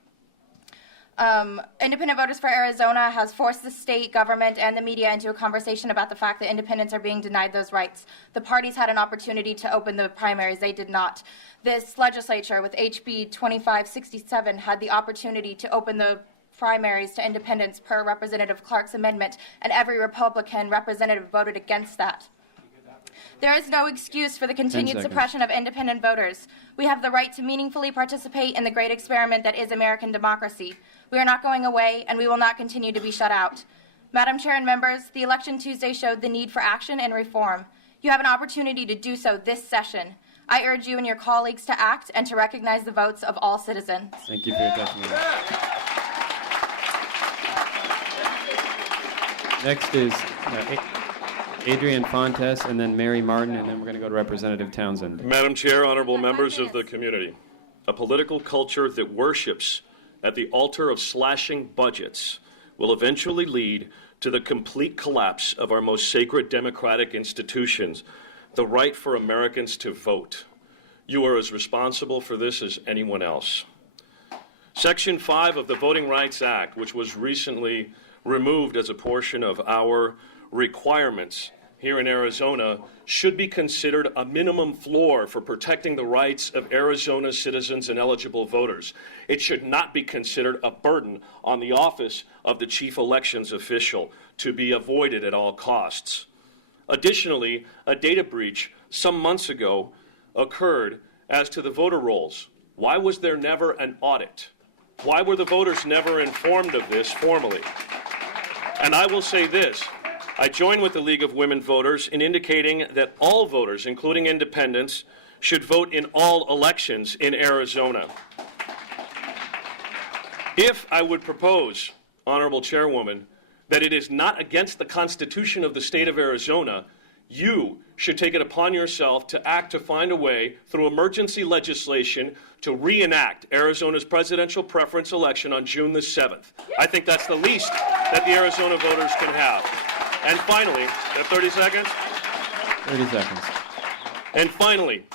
Independent Voters for Arizona has forced the state government and the media into a conversation about the fact that independents are being denied those rights. The parties had an opportunity to open the primaries. They did not. This legislature, with HB 2567, had the opportunity to open the primaries to independents per Representative Clark's amendment, and every Republican representative voted against that. There is no excuse for the continued suppression of independent voters. We have the right to meaningfully participate in the great experiment that is American democracy. We are not going away, and we will not continue to be shut out. Madam Chair and members, the election Tuesday showed the need for action and reform. You have an opportunity to do so this session. I urge you and your colleagues to act and to recognize the votes of all citizens. Thank you for your testimony. Next is Adrian Fontes, and then Mary Martin, and then we're going to go to Representative Townsend. Madam Chair, honorable members of the community, a political culture that worships at the altar of slashing budgets will eventually lead to the complete collapse of our most sacred democratic institutions, the right for Americans to vote. You are as responsible for this as anyone else. Section 5 of the Voting Rights Act, which was recently removed as a portion of our requirements here in Arizona, should be considered a minimum floor for protecting the rights of Arizona's citizens and eligible voters. It should not be considered a burden on the office of the chief elections official to be avoided at all costs. Additionally, a data breach some months ago occurred as to the voter rolls. Why was there never an audit? Why were the voters never informed of this formally? And I will say this: I join with the League of Women Voters in indicating that all voters, including independents, should vote in all elections in Arizona. If I would propose, Honorable Chairwoman, that it is not against the Constitution of the state of Arizona You should take it upon yourself to act to find a way through emergency legislation to reenact Arizona's presidential preference election on June the 7th. I think that's the least that the Arizona voters can have. And finally, 30 seconds? 30 seconds. And finally,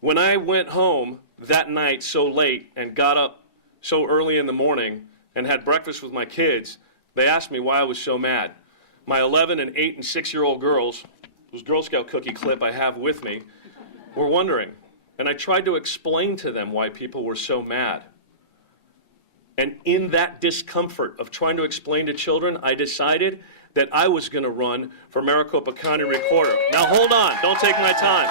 when I went home that night so late and got up so early in the morning and had breakfast with my kids, they asked me why I was so mad. My 11 and 8 and 6-year-old girls, whose Girl Scout cookie clip I have with me, were wondering. And I tried to explain to them why people were so mad. And in that discomfort of trying to explain to children, I decided that I was going to run for Maricopa County Recorder. Now hold on, don't take my time.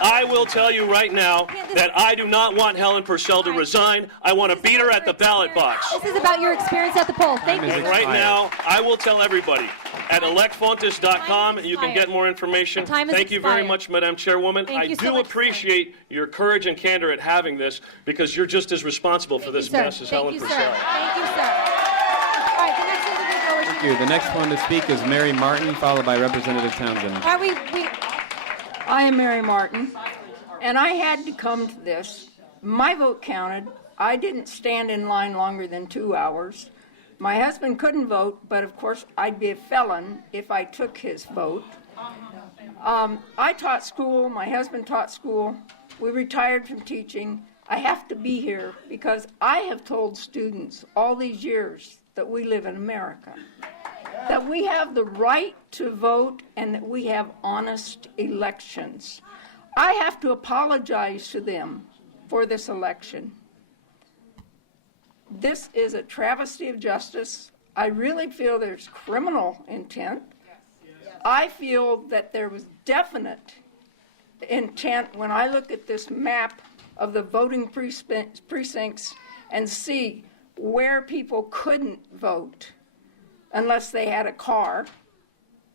I will tell you right now that I do not want Helen Purcell to resign. I want to beat her at the ballot box. This is about your experience at the poll. Thank you. And right now, I will tell everybody at electfontes.com, and you can get more information. Thank you very much, Madam Chairwoman. I do appreciate your courage and candor at having this, because you're just as responsible for this mess as Helen Purcell. Thank you, sir. All right, the next individual. Thank you. The next one to speak is Mary Martin, followed by Representative Townsend. I am Mary Martin, and I had to come to this. My vote counted. I didn't stand in line longer than 2 hours. My husband couldn't vote, but of course I'd be a felon if I took his vote. I taught school. My husband taught school. We retired from teaching. I have to be here because I have told students all these years that we live in America, that we have the right to vote and that we have honest elections. I have to apologize to them for this election. This is a travesty of justice. I really feel there's criminal intent. I feel that there was definite intent when I look at this map of the voting precincts and see where people couldn't vote unless they had a car.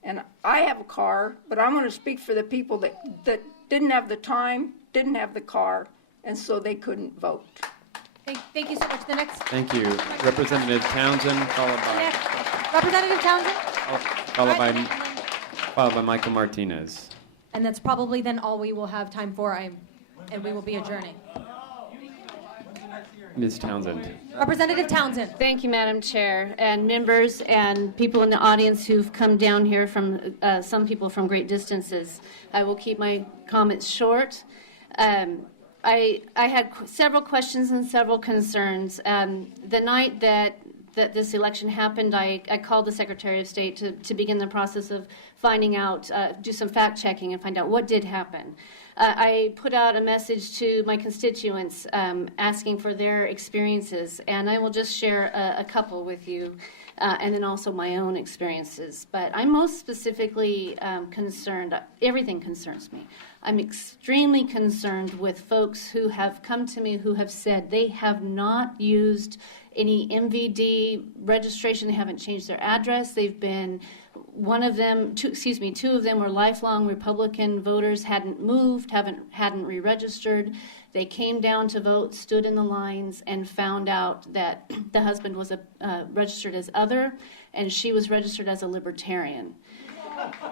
And I have a car, but I'm going to speak for the people that didn't have the time, didn't have the car, and so they couldn't vote. Thank you so much. The next. Thank you. Representative Townsend, followed by Representative Townsend? followed by Michael Martinez. And that's probably then all we will have time for, and we will be adjourning. Ms. Townsend. Representative Townsend. Thank you, Madam Chair, and members and people in the audience who've come down here from, some people from great distances. I will keep my comments short. I had several questions and several concerns. The night that this election happened, I called the Secretary of State to begin the process of finding out, do some fact checking and find out what did happen. I put out a message to my constituents asking for their experiences, and I will just share a couple with you, and then also my own experiences. But I'm most specifically concerned, everything concerns me. I'm extremely concerned with folks who have come to me who have said they have not used any MVD registration. They haven't changed their address. They've been, two of them were lifelong Republican voters, hadn't moved, hadn't re-registered. They came down to vote, stood in the lines, and found out that the husband was registered as other, and she was registered as a libertarian.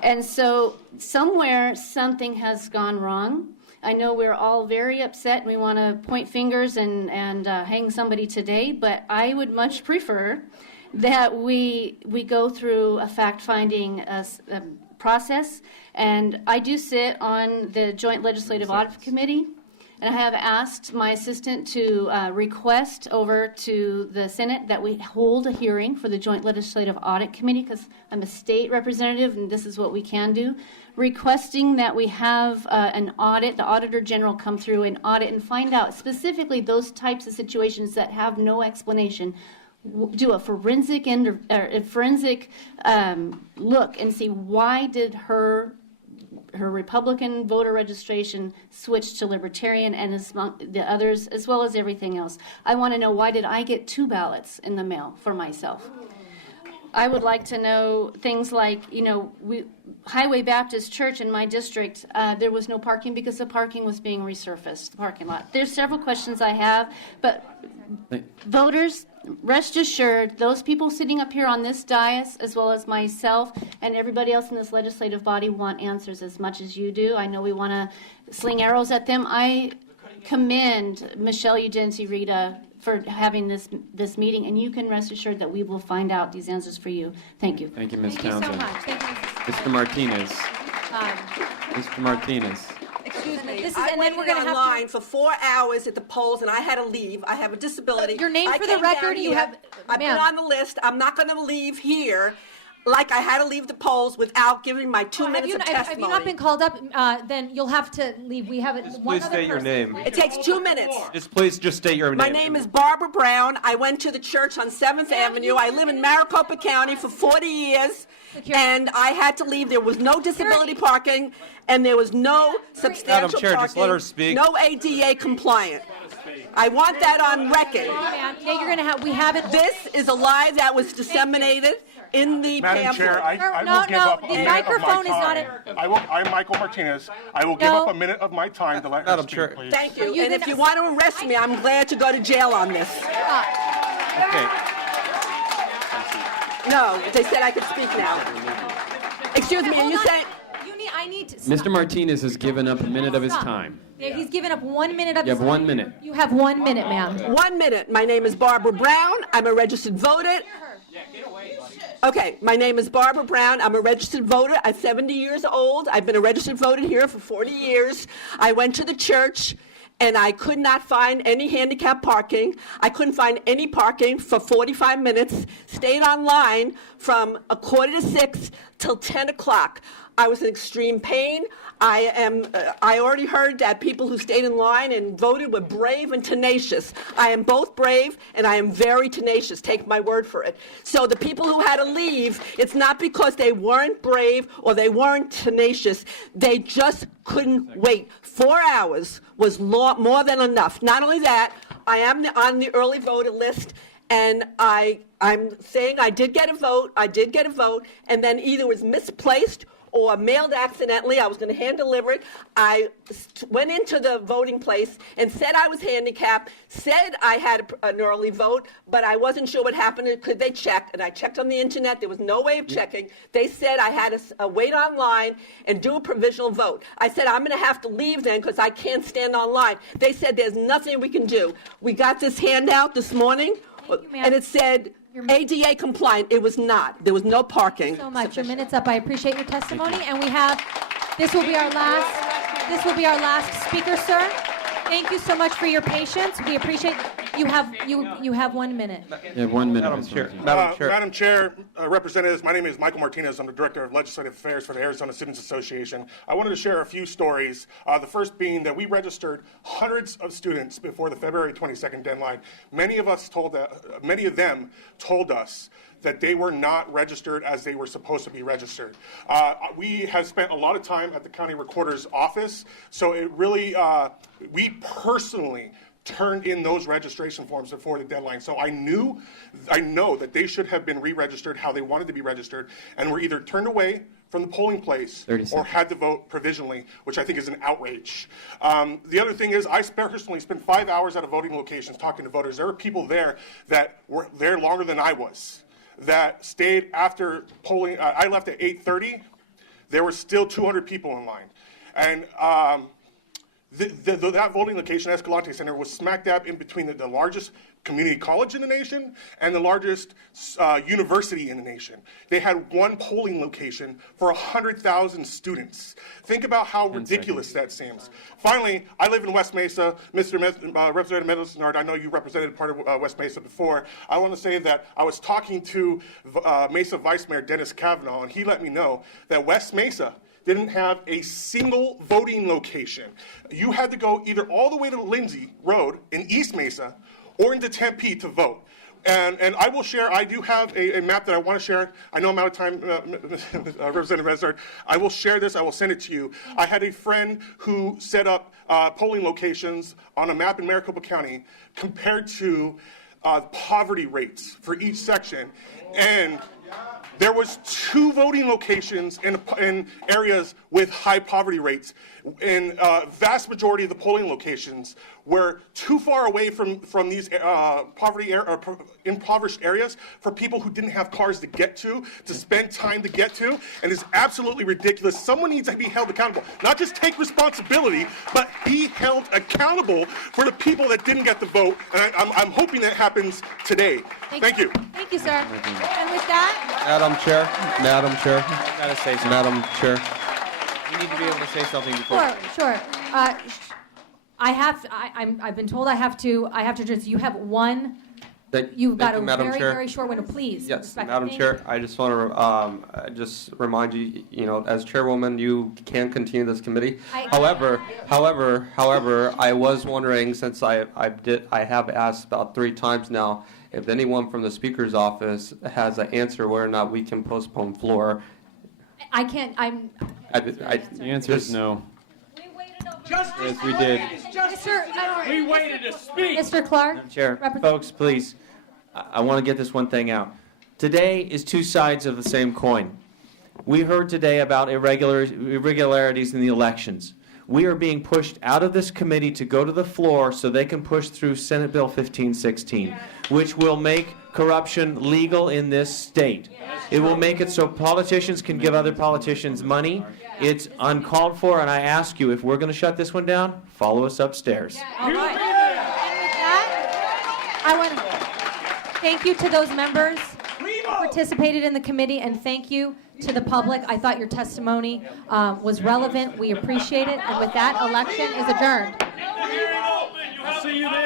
And so somewhere something has gone wrong. I know we're all very upset and we want to point fingers and hang somebody today, but I would much prefer that we go through a fact-finding process. And I do sit on the Joint Legislative Audit Committee, and I have asked my assistant to request over to the Senate that we hold a hearing for the Joint Legislative Audit Committee, because I'm a state representative and this is what we can do, requesting that we have an audit, the Auditor General come through and audit and find out specifically those types of situations that have no explanation. Do a forensic look and see why did her Republican voter registration switched to Libertarian, and the others, as well as everything else. I want to know, why did I get 2 ballots in the mail for myself? I would like to know things like, Highway Baptist Church in my district, there was no parking because the parking was being resurfaced, the parking lot. There's several questions I have, but voters, rest assured, those people sitting up here on this dais, as well as myself and everybody else in this legislative body, want answers as much as you do. I know we want to sling arrows at them. I commend Michele Reagan for having this meeting, and you can rest assured that we will find out these answers for you. Thank you. Thank you, Ms. Thank you so Townsend. much. Thank you, Mrs. Mr. Martinez. Mr. Martinez. Excuse me. This is, I and then we're waited going to have online for 4 hours at the polls, and I had to leave. I have a disability. Your name I for the came record, down you here. have- I've been ma'am. on the list. I'm not going to leave here like I had to leave the polls without giving my 2 minutes of Have testimony. you not been called up? Then you'll have to leave. We have one Please other state your person. name. It takes 2 minutes. Please just state your name. My name is Barbara Brown. I went to the church on 7th Avenue. I live in Maricopa County for 40 years, and I had to leave. There was no disability parking, and there was no substantial Madam Chair, parking. just let her speak. No ADA compliant. I want that on record. Yeah, you're going to have. We have it. This is a lie that was disseminated in the Madam pamphlet. Chair, I will give up a the minute microphone of is my not time. I'm Michael Martinez. I will give No. up a minute of my time to let her speak, please. Thank you. And if you want to arrest me, I'm glad to go to jail on this. Okay. No, they said I could speak now. Excuse me, are you saying? I need to. Mr. Martinez has given up a minute of his time. Yeah, he's given up 1 minute of You his have 1 minute. You have 1 minute, ma'am. 1 minute. My name is Barbara Brown. I'm a registered voter. Okay, my name is Barbara Brown. I'm a registered voter. I'm 70 years old. I've been a registered voter here for 40 years. I went to the church, and I could not find any handicap parking. I couldn't find any parking for 45 minutes. Stayed online from 5:45 till 10 o'clock. I was in extreme pain. I already heard that people who stayed in line and voted were brave and tenacious. I am both brave and I am very tenacious. Take my word for it. So the people who had to leave, it's not because they weren't brave or they weren't tenacious. They just couldn't wait. 4 hours was more than enough. Not only that, I am on the early voter list. And I'm saying I did get a vote, and then either it was misplaced or mailed accidentally. I was going to hand deliver it. I went into the voting place and said I was handicapped, said I had an early vote, but I wasn't sure what happened. Could they check? And I checked on the internet. There was no way of checking. They said I had to wait online and do a provisional vote. I said I'm going to have to leave then because I can't stand online. They said there's nothing we can do. We got this handout this morning, and it said ADA compliant. It was not. There was no parking. So much. Your minute's up. I appreciate your testimony, and we have. This will be our last. This will be our last speaker, sir. Thank you so much for your patience. We appreciate you have 1 minute. You have 1 minute, Madam Mr. Chair. Martinez. Madam Chair, representatives, my name is Michael Martinez. I'm the Director of Legislative Affairs for the Arizona Students Association. I wanted to share a few stories. The first being that we registered hundreds of students before the February 22nd deadline. Many of them told us that they were not registered as they were supposed to be registered. We have spent a lot of time at the county recorder's office, so it really, we personally turned in those registration forms before the deadline. So I know that they should have been re-registered how they wanted to be registered, and were either turned away from the polling place or had to vote provisionally, which I think is an outrage. The other thing is I personally spent 5 hours at a voting location talking to voters. There were people there that were there longer than I was, that stayed after polling. I left at 8:30. There were still 200 people in line. And that voting location, Escalante Center, was smack dab in between the largest community college in the nation and the largest university in the nation. They had one polling location for 100,000 students. Think about how ridiculous that seems. Finally, I live in West Mesa. Representative Meadows-Nard, I know you represented part of West Mesa before. I want to say that I was talking to Mesa Vice Mayor Dennis Kavanaugh, and he let me know that West Mesa didn't have a single voting location. You had to go either all the way to Lindsay Road in East Mesa or into Tempe to vote. And I will share, I do have a map that I want to share. I know I'm out of time, Representative Meadows-Nard. I will share this, I will send it to you. I had a friend who set up polling locations on a map in Maricopa County compared to poverty rates for each section. And there was 2 voting locations in areas with high poverty rates, and vast majority of the polling locations we're too far away from these impoverished areas for people who didn't have cars to get to spend time to get to, and it's absolutely ridiculous. Someone needs to be held accountable. Not just take responsibility, but be held accountable for the people that didn't get the vote, and I'm hoping that happens today. Thank you. Thank you, sir. And with that, Madam Chair, I gotta say something. Madam Chair. You need to be able to say something before. sure. I've been told I have to address. You have one. You've got a very, very short window. Please. Yes, respect Madam me. Chair, I just want to just remind you, as chairwoman, you can continue this committee. However, I was wondering, since I have asked about 3 times now, if anyone from the Speaker's office has an answer whether or not we can postpone floor. I can't. The answer is no. Yes, we did. We waited to speak. Mr. Clark. Chair, folks, please, I want to get this one thing out. Today is 2 sides of the same coin. We heard today about irregularities in the elections. We are being pushed out of this committee to go to the floor so they can push through Senate Bill 1516, which will make corruption legal in this state. It will make it so politicians can give other politicians money. It's uncalled for, and I ask you, if we're going to shut this one down, follow us upstairs. All right. And with that, I want to thank you to those members who participated in the committee, and thank you to the public. I thought your testimony was relevant. We appreciate it. And with that, election is adjourned. See you there.